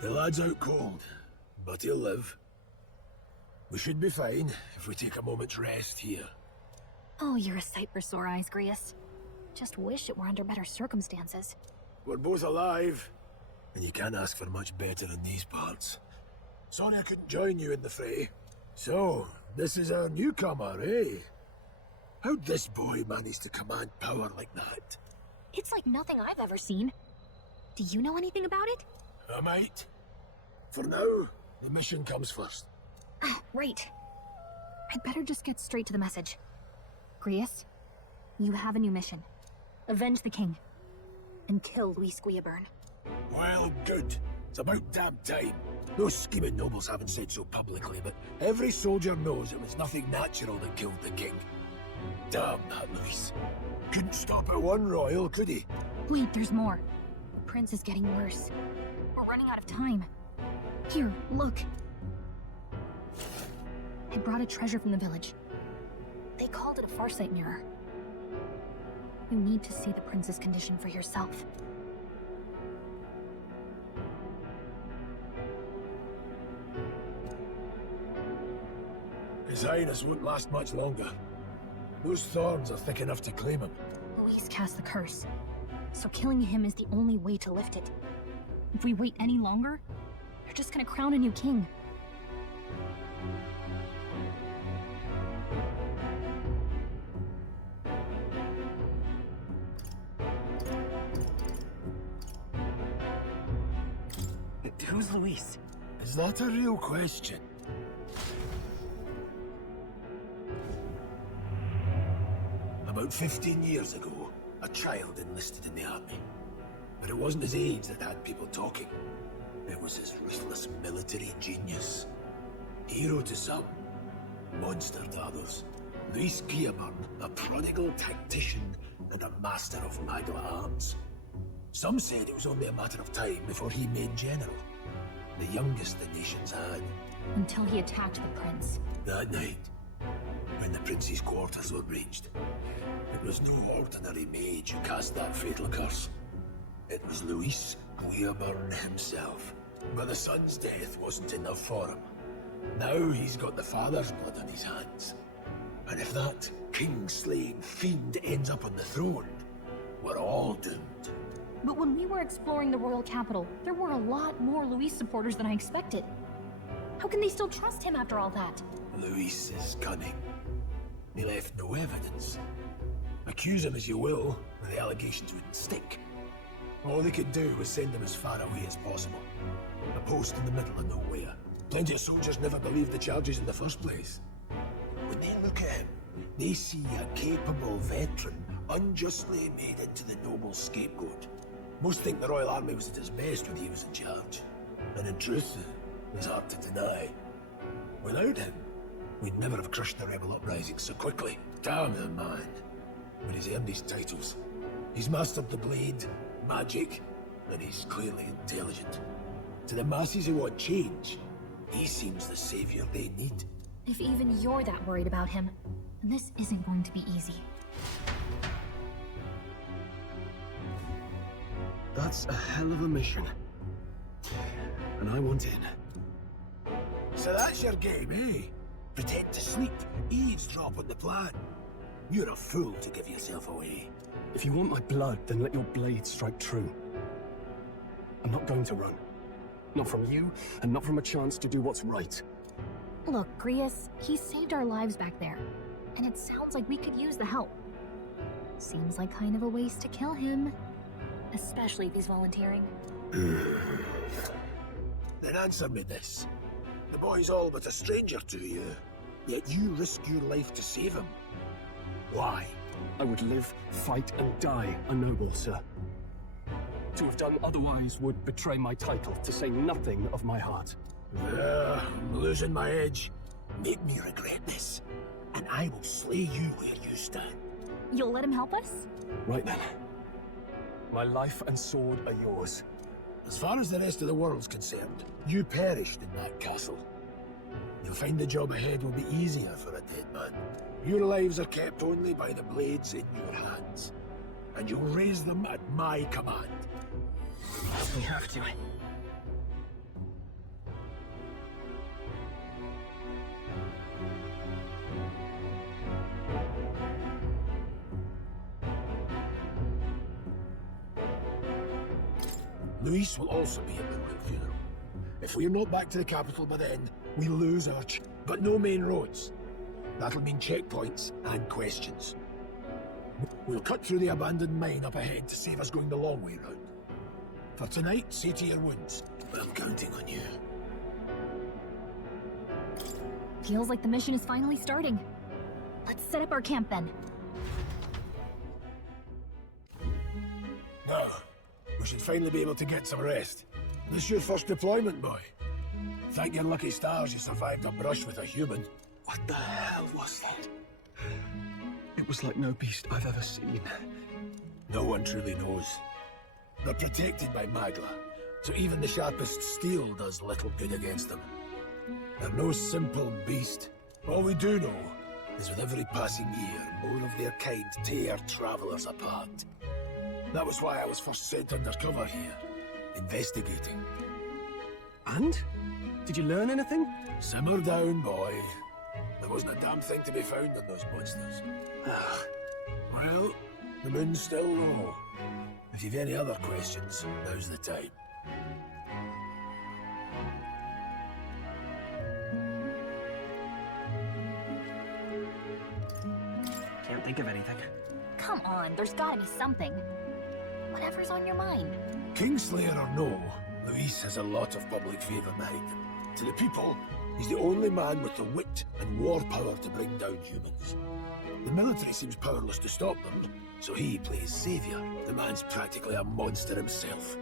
The lad's out cold, but he'll live. We should be fine if we take a moment's rest here. Oh, you're a sight for sore eyes, Grius. Just wish it were under better circumstances. We're both alive, and you can't ask for much better in these parts. Sorry I couldn't join you in the fray. So, this is our newcomer, eh? How'd this boy manage to command power like that? It's like nothing I've ever seen. Do you know anything about it? I might. For now, the mission comes first. Ah, right. I'd better just get straight to the message. Grius, you have a new mission. Avenge the king. And kill Luis Guillaburn. Well, good. It's about damn time. Those scheming nobles haven't said so publicly, but every soldier knows it was nothing natural that killed the king. Damn that Luis. Couldn't stop at one royal, could he? Wait, there's more. The prince is getting worse. We're running out of time. Here, look. I brought a treasure from the village. They called it a farsight mirror. You need to see the prince's condition for yourself. His Highness won't last much longer. Those thorns are thick enough to claim him. Luis cast the curse, so killing him is the only way to lift it. If we wait any longer, they're just gonna crown a new king. Who's Luis? Is that a real question? About 15 years ago, a child enlisted in the army. But it wasn't his age that had people talking. It was his ruthless military genius. Hero to some, monster to others. Luis Guillaburn, a prodigal tactician and a master of magla arts. Some said it was only a matter of time before he made general. The youngest the nations had. Until he attacked the prince. That night, when the prince's quarters were breached, it was no ordinary mage who cast that fatal curse. It was Luis Guillaburn himself. But the son's death wasn't enough for him. Now he's got the father's blood on his hands. And if that king-slaying fiend ends up on the throne, we're all doomed. But when we were exploring the royal capital, there were a lot more Luis supporters than I expected. How can they still trust him after all that? Luis is cunning. He left no evidence. Accuse him as you will, the allegations wouldn't stick. All they could do was send him as far away as possible. A post in the middle of nowhere. Plenty of soldiers never believed the charges in the first place. When they look at him, they see a capable veteran unjustly made into the noble scapegoat. Most think the Royal Army was at its best when he was in charge. And in truth, it's hard to deny. Without him, we'd never have crushed the rebel uprising so quickly. Damn the man. But he's earned his titles. He's mastered the blade, magic, and he's clearly intelligent. To the masses who want change, he seems the savior they need. If even you're that worried about him, then this isn't going to be easy. That's a hell of a mission. And I want in. So that's your game, eh? Pretend to sleep, eavesdrop on the plan. You're a fool to give yourself away. If you want my blood, then let your blade strike true. I'm not going to run. Not from you, and not from a chance to do what's right. Look, Grius, he saved our lives back there. And it sounds like we could use the help. Seems like kind of a waste to kill him. Especially if he's volunteering. Then answer me this. The boy's all but a stranger to you, yet you risk your life to save him. Why? I would live, fight, and die a noble, sir. To have done otherwise would betray my title, to say nothing of my heart. I'm losing my edge. Make me regret this, and I will slay you where you stand. You'll let him help us? Right then. My life and sword are yours. As far as the rest of the world's concerned, you perished in that castle. You'll find the job ahead will be easier for a dead man. Your lives are kept only by the blades in your hands. And you'll raise them at my command. We have to. Luis will also be at the royal funeral. If we're not back to the capital by then, we lose our but no main roads. That'll mean checkpoints and questions. We'll cut through the abandoned mine up ahead to save us going the long way round. For tonight, see to your wounds. I'm counting on you. Feels like the mission is finally starting. Let's set up our camp then. Now, we should finally be able to get some rest. This your first deployment, boy. Thank your lucky stars you survived a brush with a human. What the hell was that? It was like no beast I've ever seen. No one truly knows. They're protected by Magla, so even the sharpest steel does little good against them. They're no simple beast. All we do know is with every passing year, more of their kind tear travelers apart. That was why I was first sent undercover here, investigating. And? Did you learn anything? Simmer down, boy. There wasn't a damn thing to be found in those monsters. Well, the moon's still low. If you've any other questions, now's the time. Can't think of anything. Come on, there's gotta be something. Whatever's on your mind. Kingslayer or no, Luis has a lot of public favour behind him. To the people, he's the only man with the wit and war power to bring down humans. The military seems powerless to stop them, so he plays saviour. The man's practically a monster himself.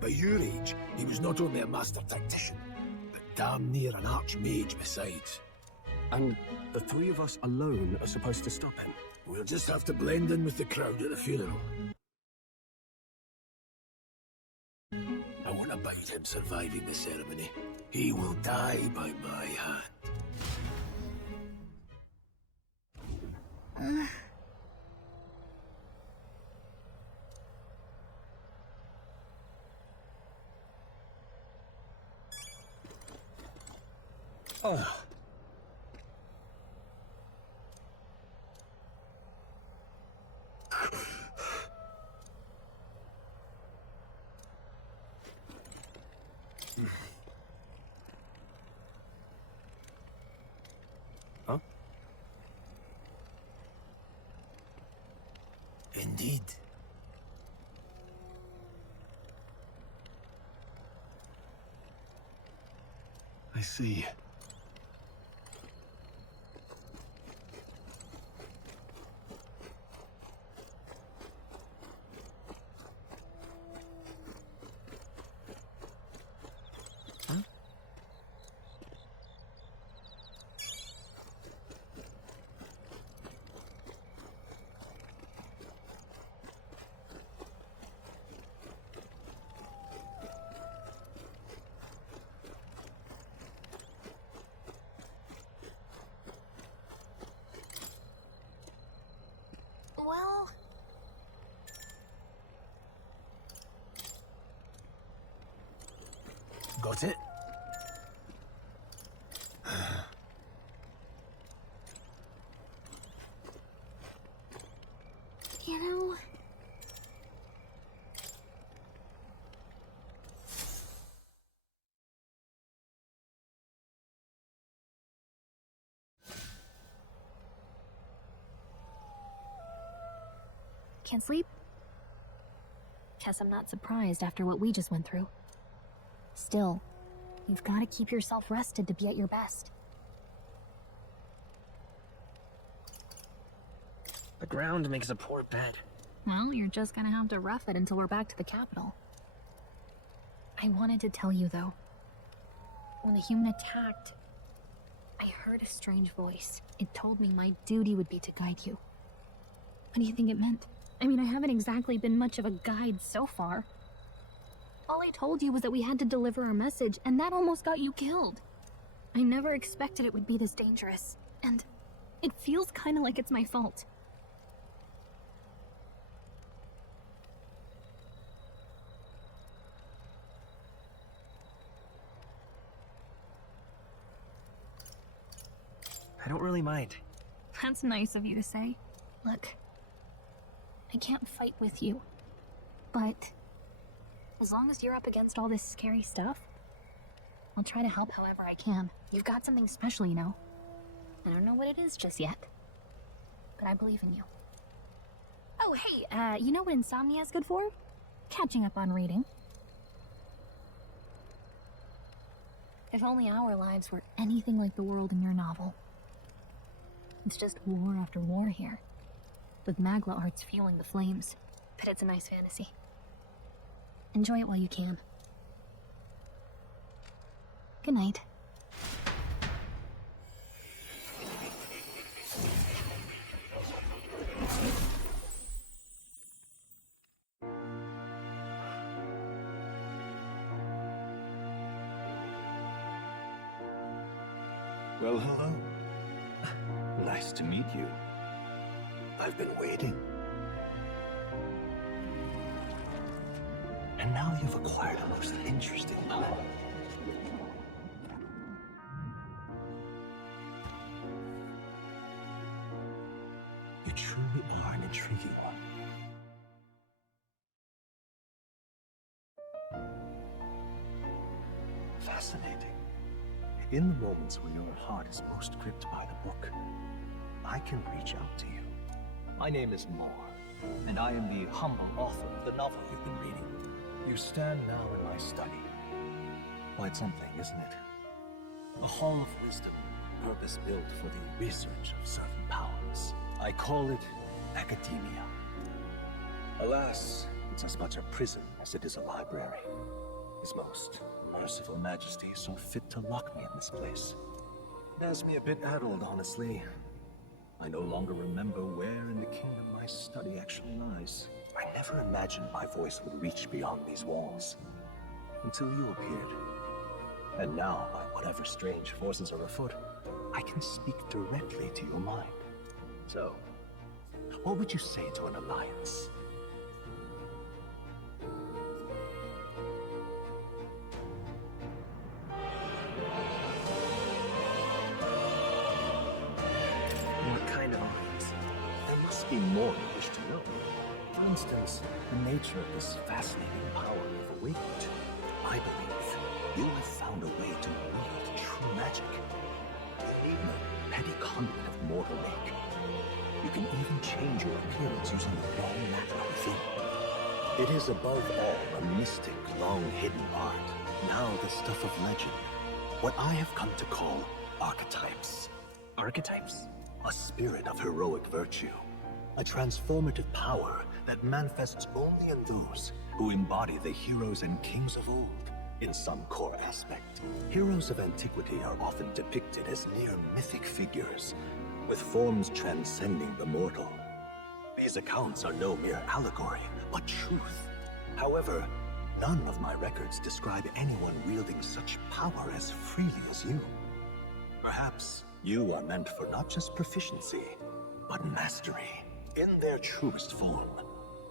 By your age, he was not only a master tactician, but damn near an archmage besides. And the three of us alone are supposed to stop him. We'll just have to blend in with the crowd at the funeral. I won't abide him surviving the ceremony. He will die by my hand. Oh. Huh? Indeed. I see. Well... Got it? You know... Can't sleep? Guess I'm not surprised after what we just went through. Still, you've got to keep yourself rested to be at your best. The ground makes a poor bed. Well, you're just gonna have to rough it until we're back to the capital. I wanted to tell you, though. When the human attacked, I heard a strange voice. It told me my duty would be to guide you. What do you think it meant? I mean, I haven't exactly been much of a guide so far. All I told you was that we had to deliver our message, and that almost got you killed. I never expected it would be this dangerous, and it feels kind of like it's my fault. I don't really mind. That's nice of you to say. Look, I can't fight with you, but as long as you're up against all this scary stuff, I'll try to help however I can. You've got something special, you know. I don't know what it is just yet, but I believe in you. Oh, hey, you know what insomnia is good for? Catching up on reading. If only our lives were anything like the world in your novel. It's just war after war here, with Magla arts fueling the flames. But it's a nice fantasy. Enjoy it while you can. Good night. Well, hello. Nice to meet you. I've been waiting. And now you've acquired a most interesting power. You truly are an intriguing one. Fascinating. In the moments when your heart is most gripped by the book, I can reach out to you. My name is Moore, and I am the humble author of the novel you've been reading. You stand now in my study. Quite something, isn't it? A hall of wisdom, purpose-built for the research of certain powers. I call it academia. Alas, it's as much a prison as it is a library. His most merciful majesty saw fit to lock me in this place. It has me a bit addled, honestly. I no longer remember where in the kingdom my study actually lies. I never imagined my voice would reach beyond these walls. Until you appeared. And now, by whatever strange forces are afoot, I can speak directly to your mind. So, what would you say to an alliance? What kind of alliance? There must be more you wish to know. For instance, the nature of this fascinating power you've awakened. I believe you have found a way to wield true magic. You need no petty conduit of mortal make. You can even change your appearance using the raw matter within. It is above all a mystic, long-hidden art. Now the stuff of legend. What I have come to call archetypes. Archetypes? A spirit of heroic virtue. A transformative power that manifests only in those who embody the heroes and kings of old in some core aspect. Heroes of antiquity are often depicted as near mythic figures, with forms transcending the mortal. These accounts are no mere allegory, but truth. However, none of my records describe anyone wielding such power as freely as you. Perhaps you are meant for not just proficiency, but mastery. In their truest form,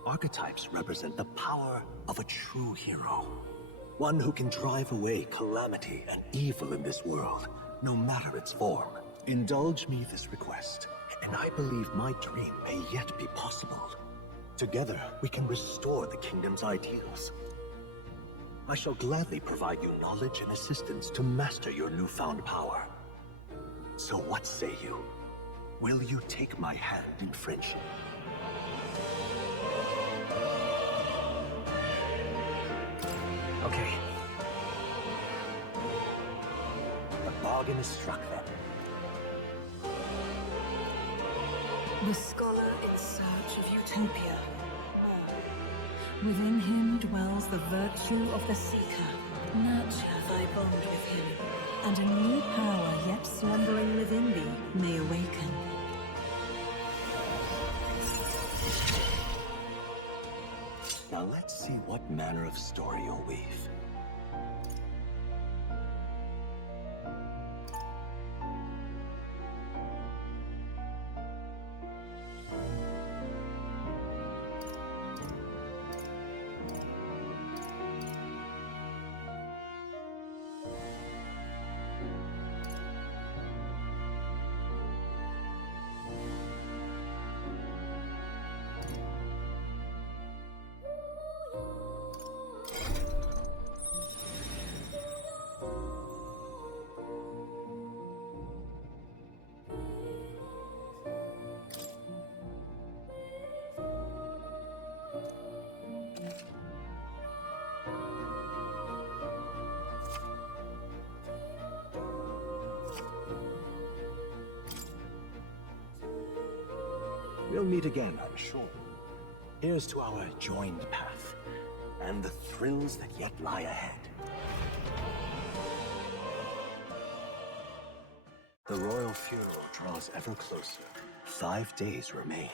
archetypes represent the power of a true hero. One who can drive away calamity and evil in this world, no matter its form. Indulge me this request, and I believe my dream may yet be possible. Together, we can restore the kingdom's ideals. I shall gladly provide you knowledge and assistance to master your newfound power. So what say you? Will you take my hand in friendship? Okay. The bargain is struck then. The scholar in search of utopia. Within him dwells the virtue of the seeker. Nurture thy bond with him, and a new power yet slumbering within thee may awaken. Now let's see what manner of story you'll weave. We'll meet again, I'm sure. Here's to our joined path, and the thrills that yet lie ahead. The royal funeral draws ever closer. 5 days remain.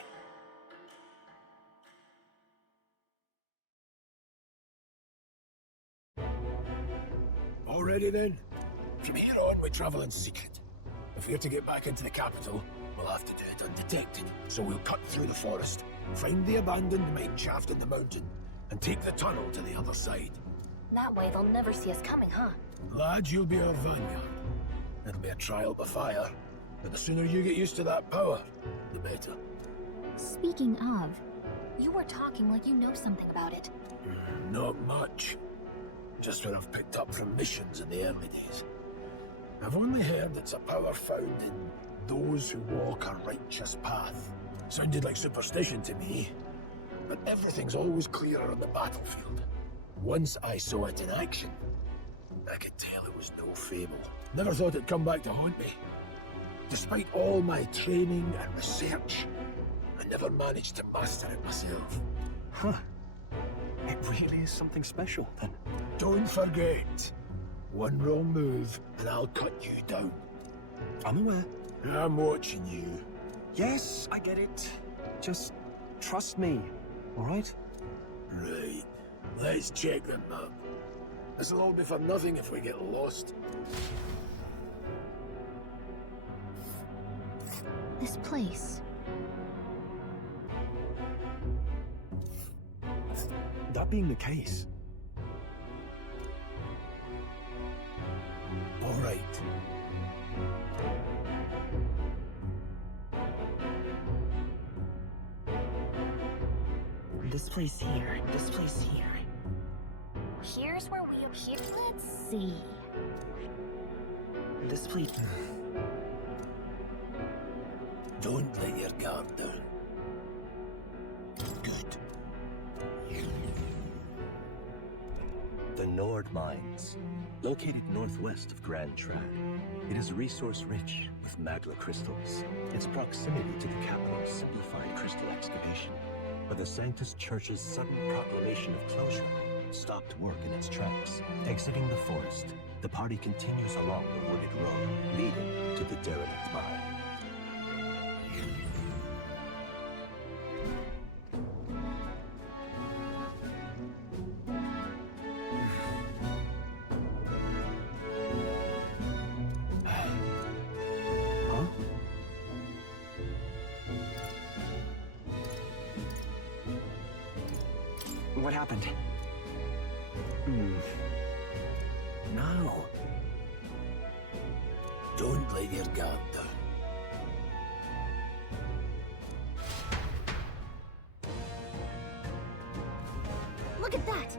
Already then? From here on, we travel in secret. If we're to get back into the capital, we'll have to do it undetected. So we'll cut through the forest, find the abandoned mine shaft in the mountain, and take the tunnel to the other side. That way they'll never see us coming, huh? Lad, you'll be our vanguard. It'll be a trial by fire, but the sooner you get used to that power, the better. Speaking of, you were talking like you know something about it. Not much. Just what I've picked up from missions in the early days. I've only heard it's a power found in those who walk a righteous path. Sounded like superstition to me, but everything's always clearer on the battlefield. Once I saw it in action, I could tell it was no fable. Never thought it'd come back to haunt me. Despite all my training and research, I never managed to master it myself. Huh. It really is something special, then. Don't forget, one wrong move and I'll cut you down. I'm aware. I'm watching you. Yes, I get it. Just trust me, all right? Right. Let's check the map. This'll all be for nothing if we get lost. This place. That being the case. All right. This place here, this place here. Here's where we appear. Let's see. This place. Don't let your guard down. Good. The Nord Mines, located northwest of Grand Trad. It is resource-rich with magma crystals. Its proximity to the capital simplified crystal excavation. But the Sanctus Church's sudden proclamation of closure stopped work in its tracks. Exiting the forest, the party continues along the wooded road, leading to the derelict mine. What happened? Now. Don't let your guard down. Look at that!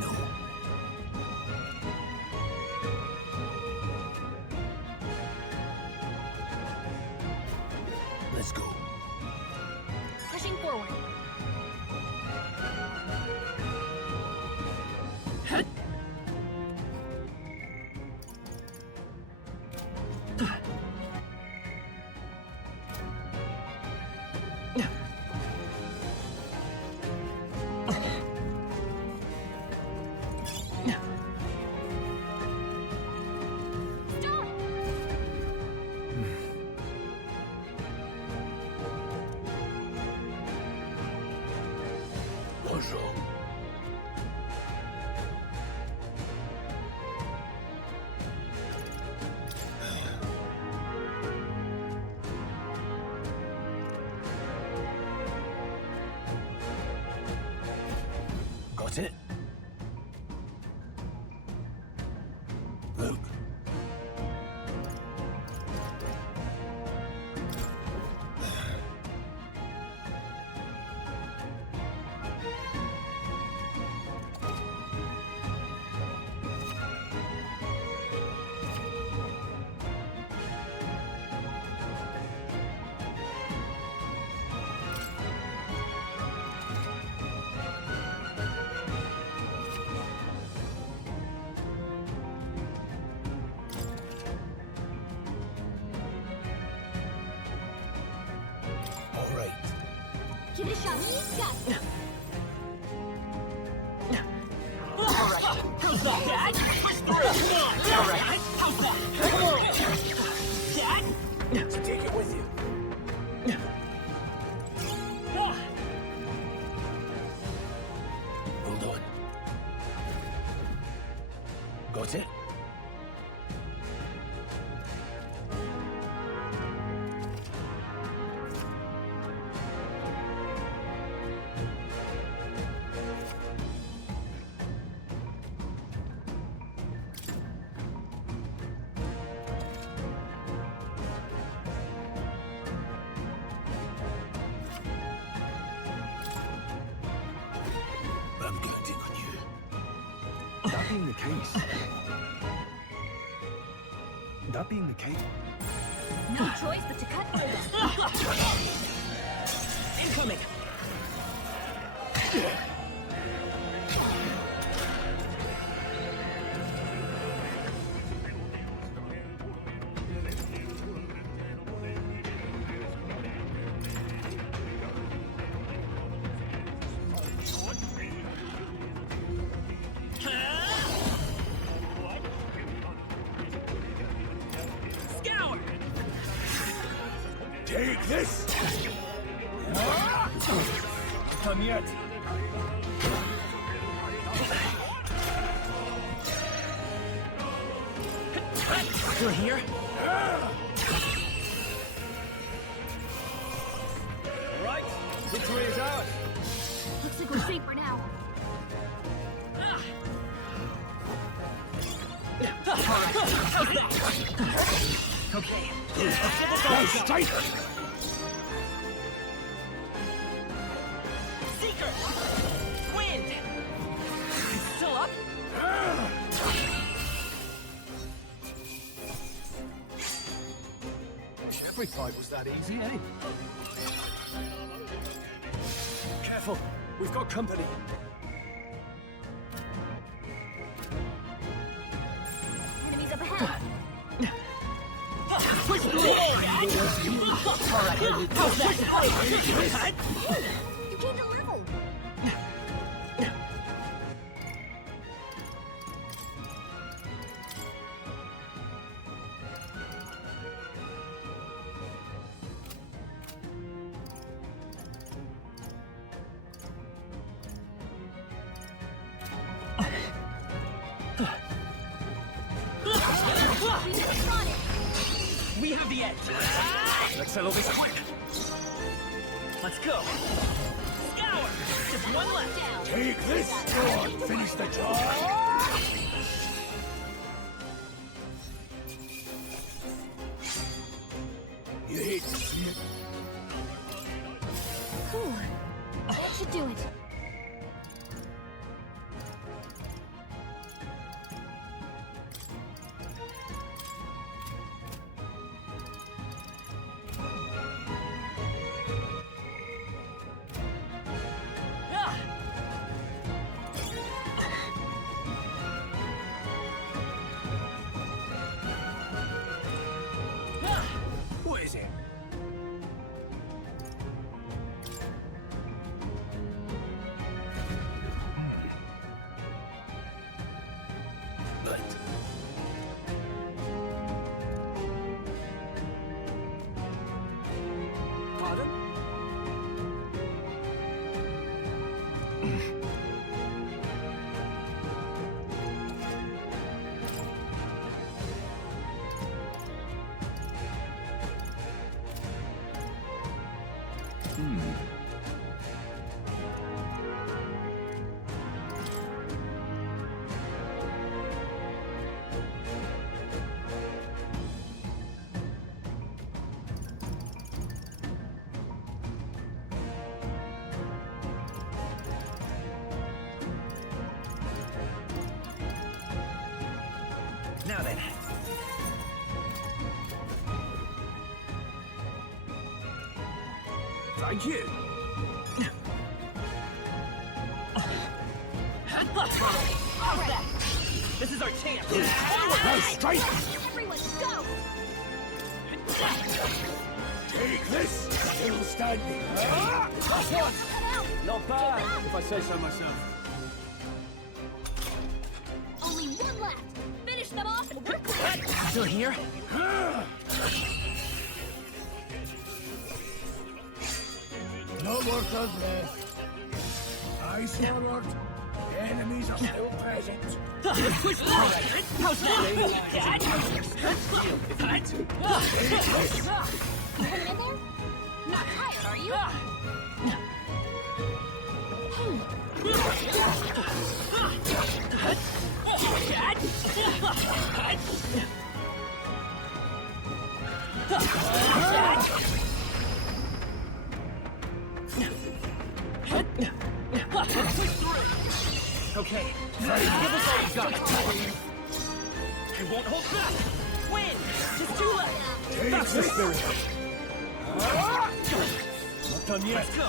No. Let's go. Pushing forward. Head. dużo. Got it? Look. All right. Give it a shot. Go. Take it with you. Hold on. Got it? I'm counting on you. That being the case... That being the case... No choice but to cut through. Incoming! Scour! Take this! Come yet. You're here? Right, victory is ours. Looks like we're safe for now. Okay. Go straight! Seeker! Wind! Still up? Every fight was that easy, eh? Careful, we've got company. Enemies up ahead. You gained a level. We have the edge. Let's settle this quick. Let's go. Scour! Just one left. Take this! Go on, finish the job! You hit shit. Ooh, that should do it. Now then. Thank you. This is our chance. Go straight. Everyone, go! Take this. Still standing. Not bad, if I say so myself. Only one left. Finish them off and we're clear. Still here? No more thugs left. Eyes forward. The enemies are still present. How's that? You hanging in there? Not tired, are you? Okay, give us all you got. We won't hold back. Win! Just two left. That's the spirit. Not done yet. Let's go.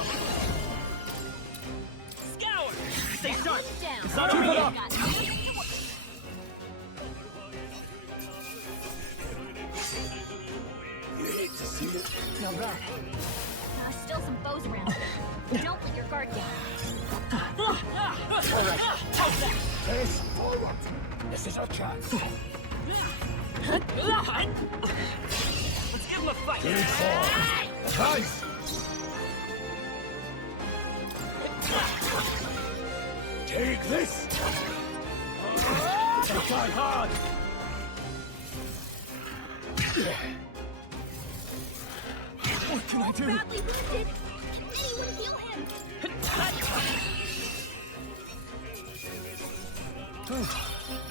Scour! Stay sharp. Down. It's not Keep over it yet. up. You hate to see it. Not bad. There's still some foes around. Don't let your guard down. Face forward. This is our chance. Let's give him a fight. Good fall. Nice. Take this. Try hard. What can I do? Badly wounded. Can anyone heal him? Oh,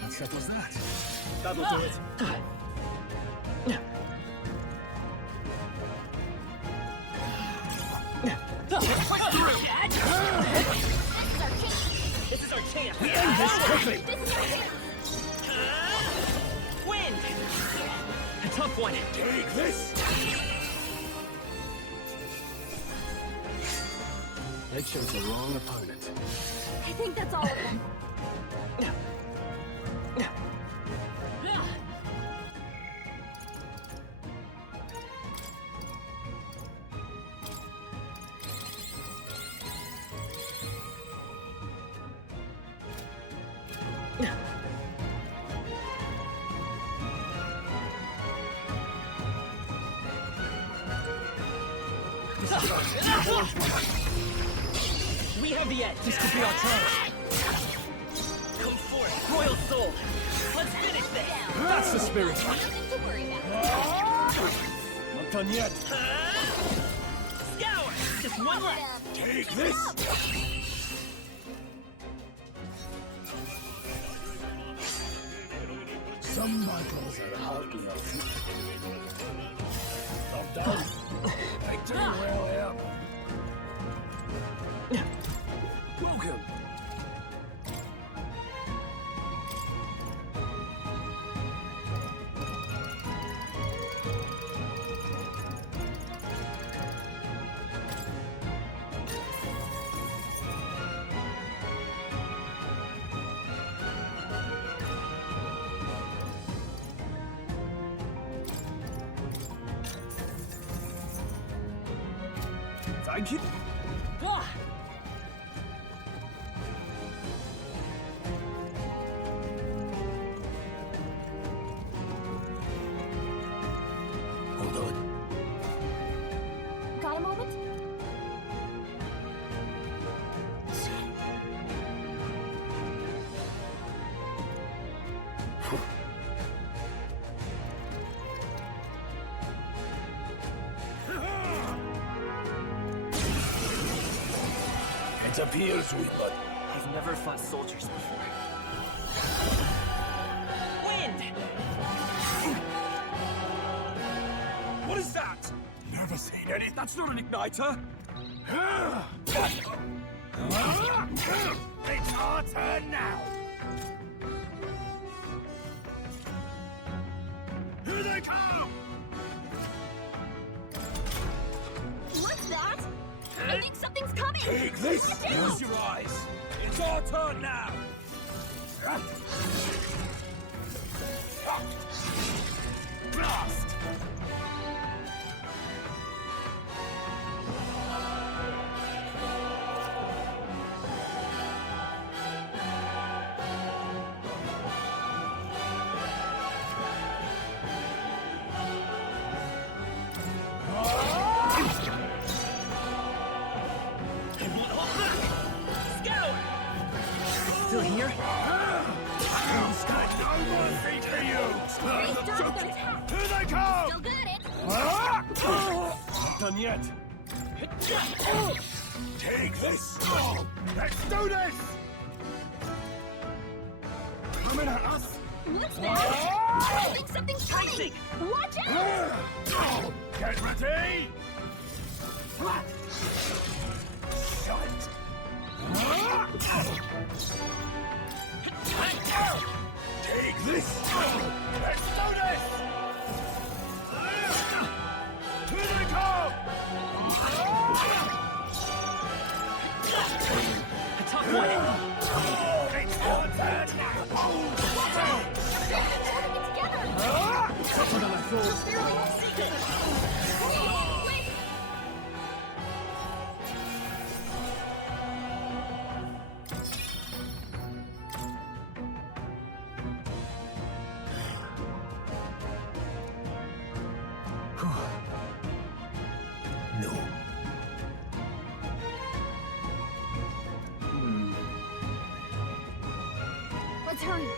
that settles that. That'll do it. This is our chance. We end this quickly. Win! A tough one. Take this. They chose the wrong opponent. I think that's all of them. We have the edge. This could be our chance. Come forth, royal soul. Let's finish this. That's the spirit. Nothing to worry about. Not done yet. Scour! Just one left. Take this. Some battles are hardly a feat. Not done. Victory well here. Welcome. Thank you. Hold on. Got a moment? It appears we must. I've never fought soldiers before. Wind! What is that? Never seen any. That's not an igniter. It's our turn now. Here they come! What's that? I think something's coming! Take this! Use your eyes! It's our turn now! Blast! Still here? No mercy for you! Here they come! Still good at it! Not done yet. Take this! Let's do this! Coming at us! What's that? I think something's coming! Watch out! Get ready! Shite! Take this! Let's do this! Here they come! A tough one! It's your turn now! Tougher than I thought. No. Let's hurry.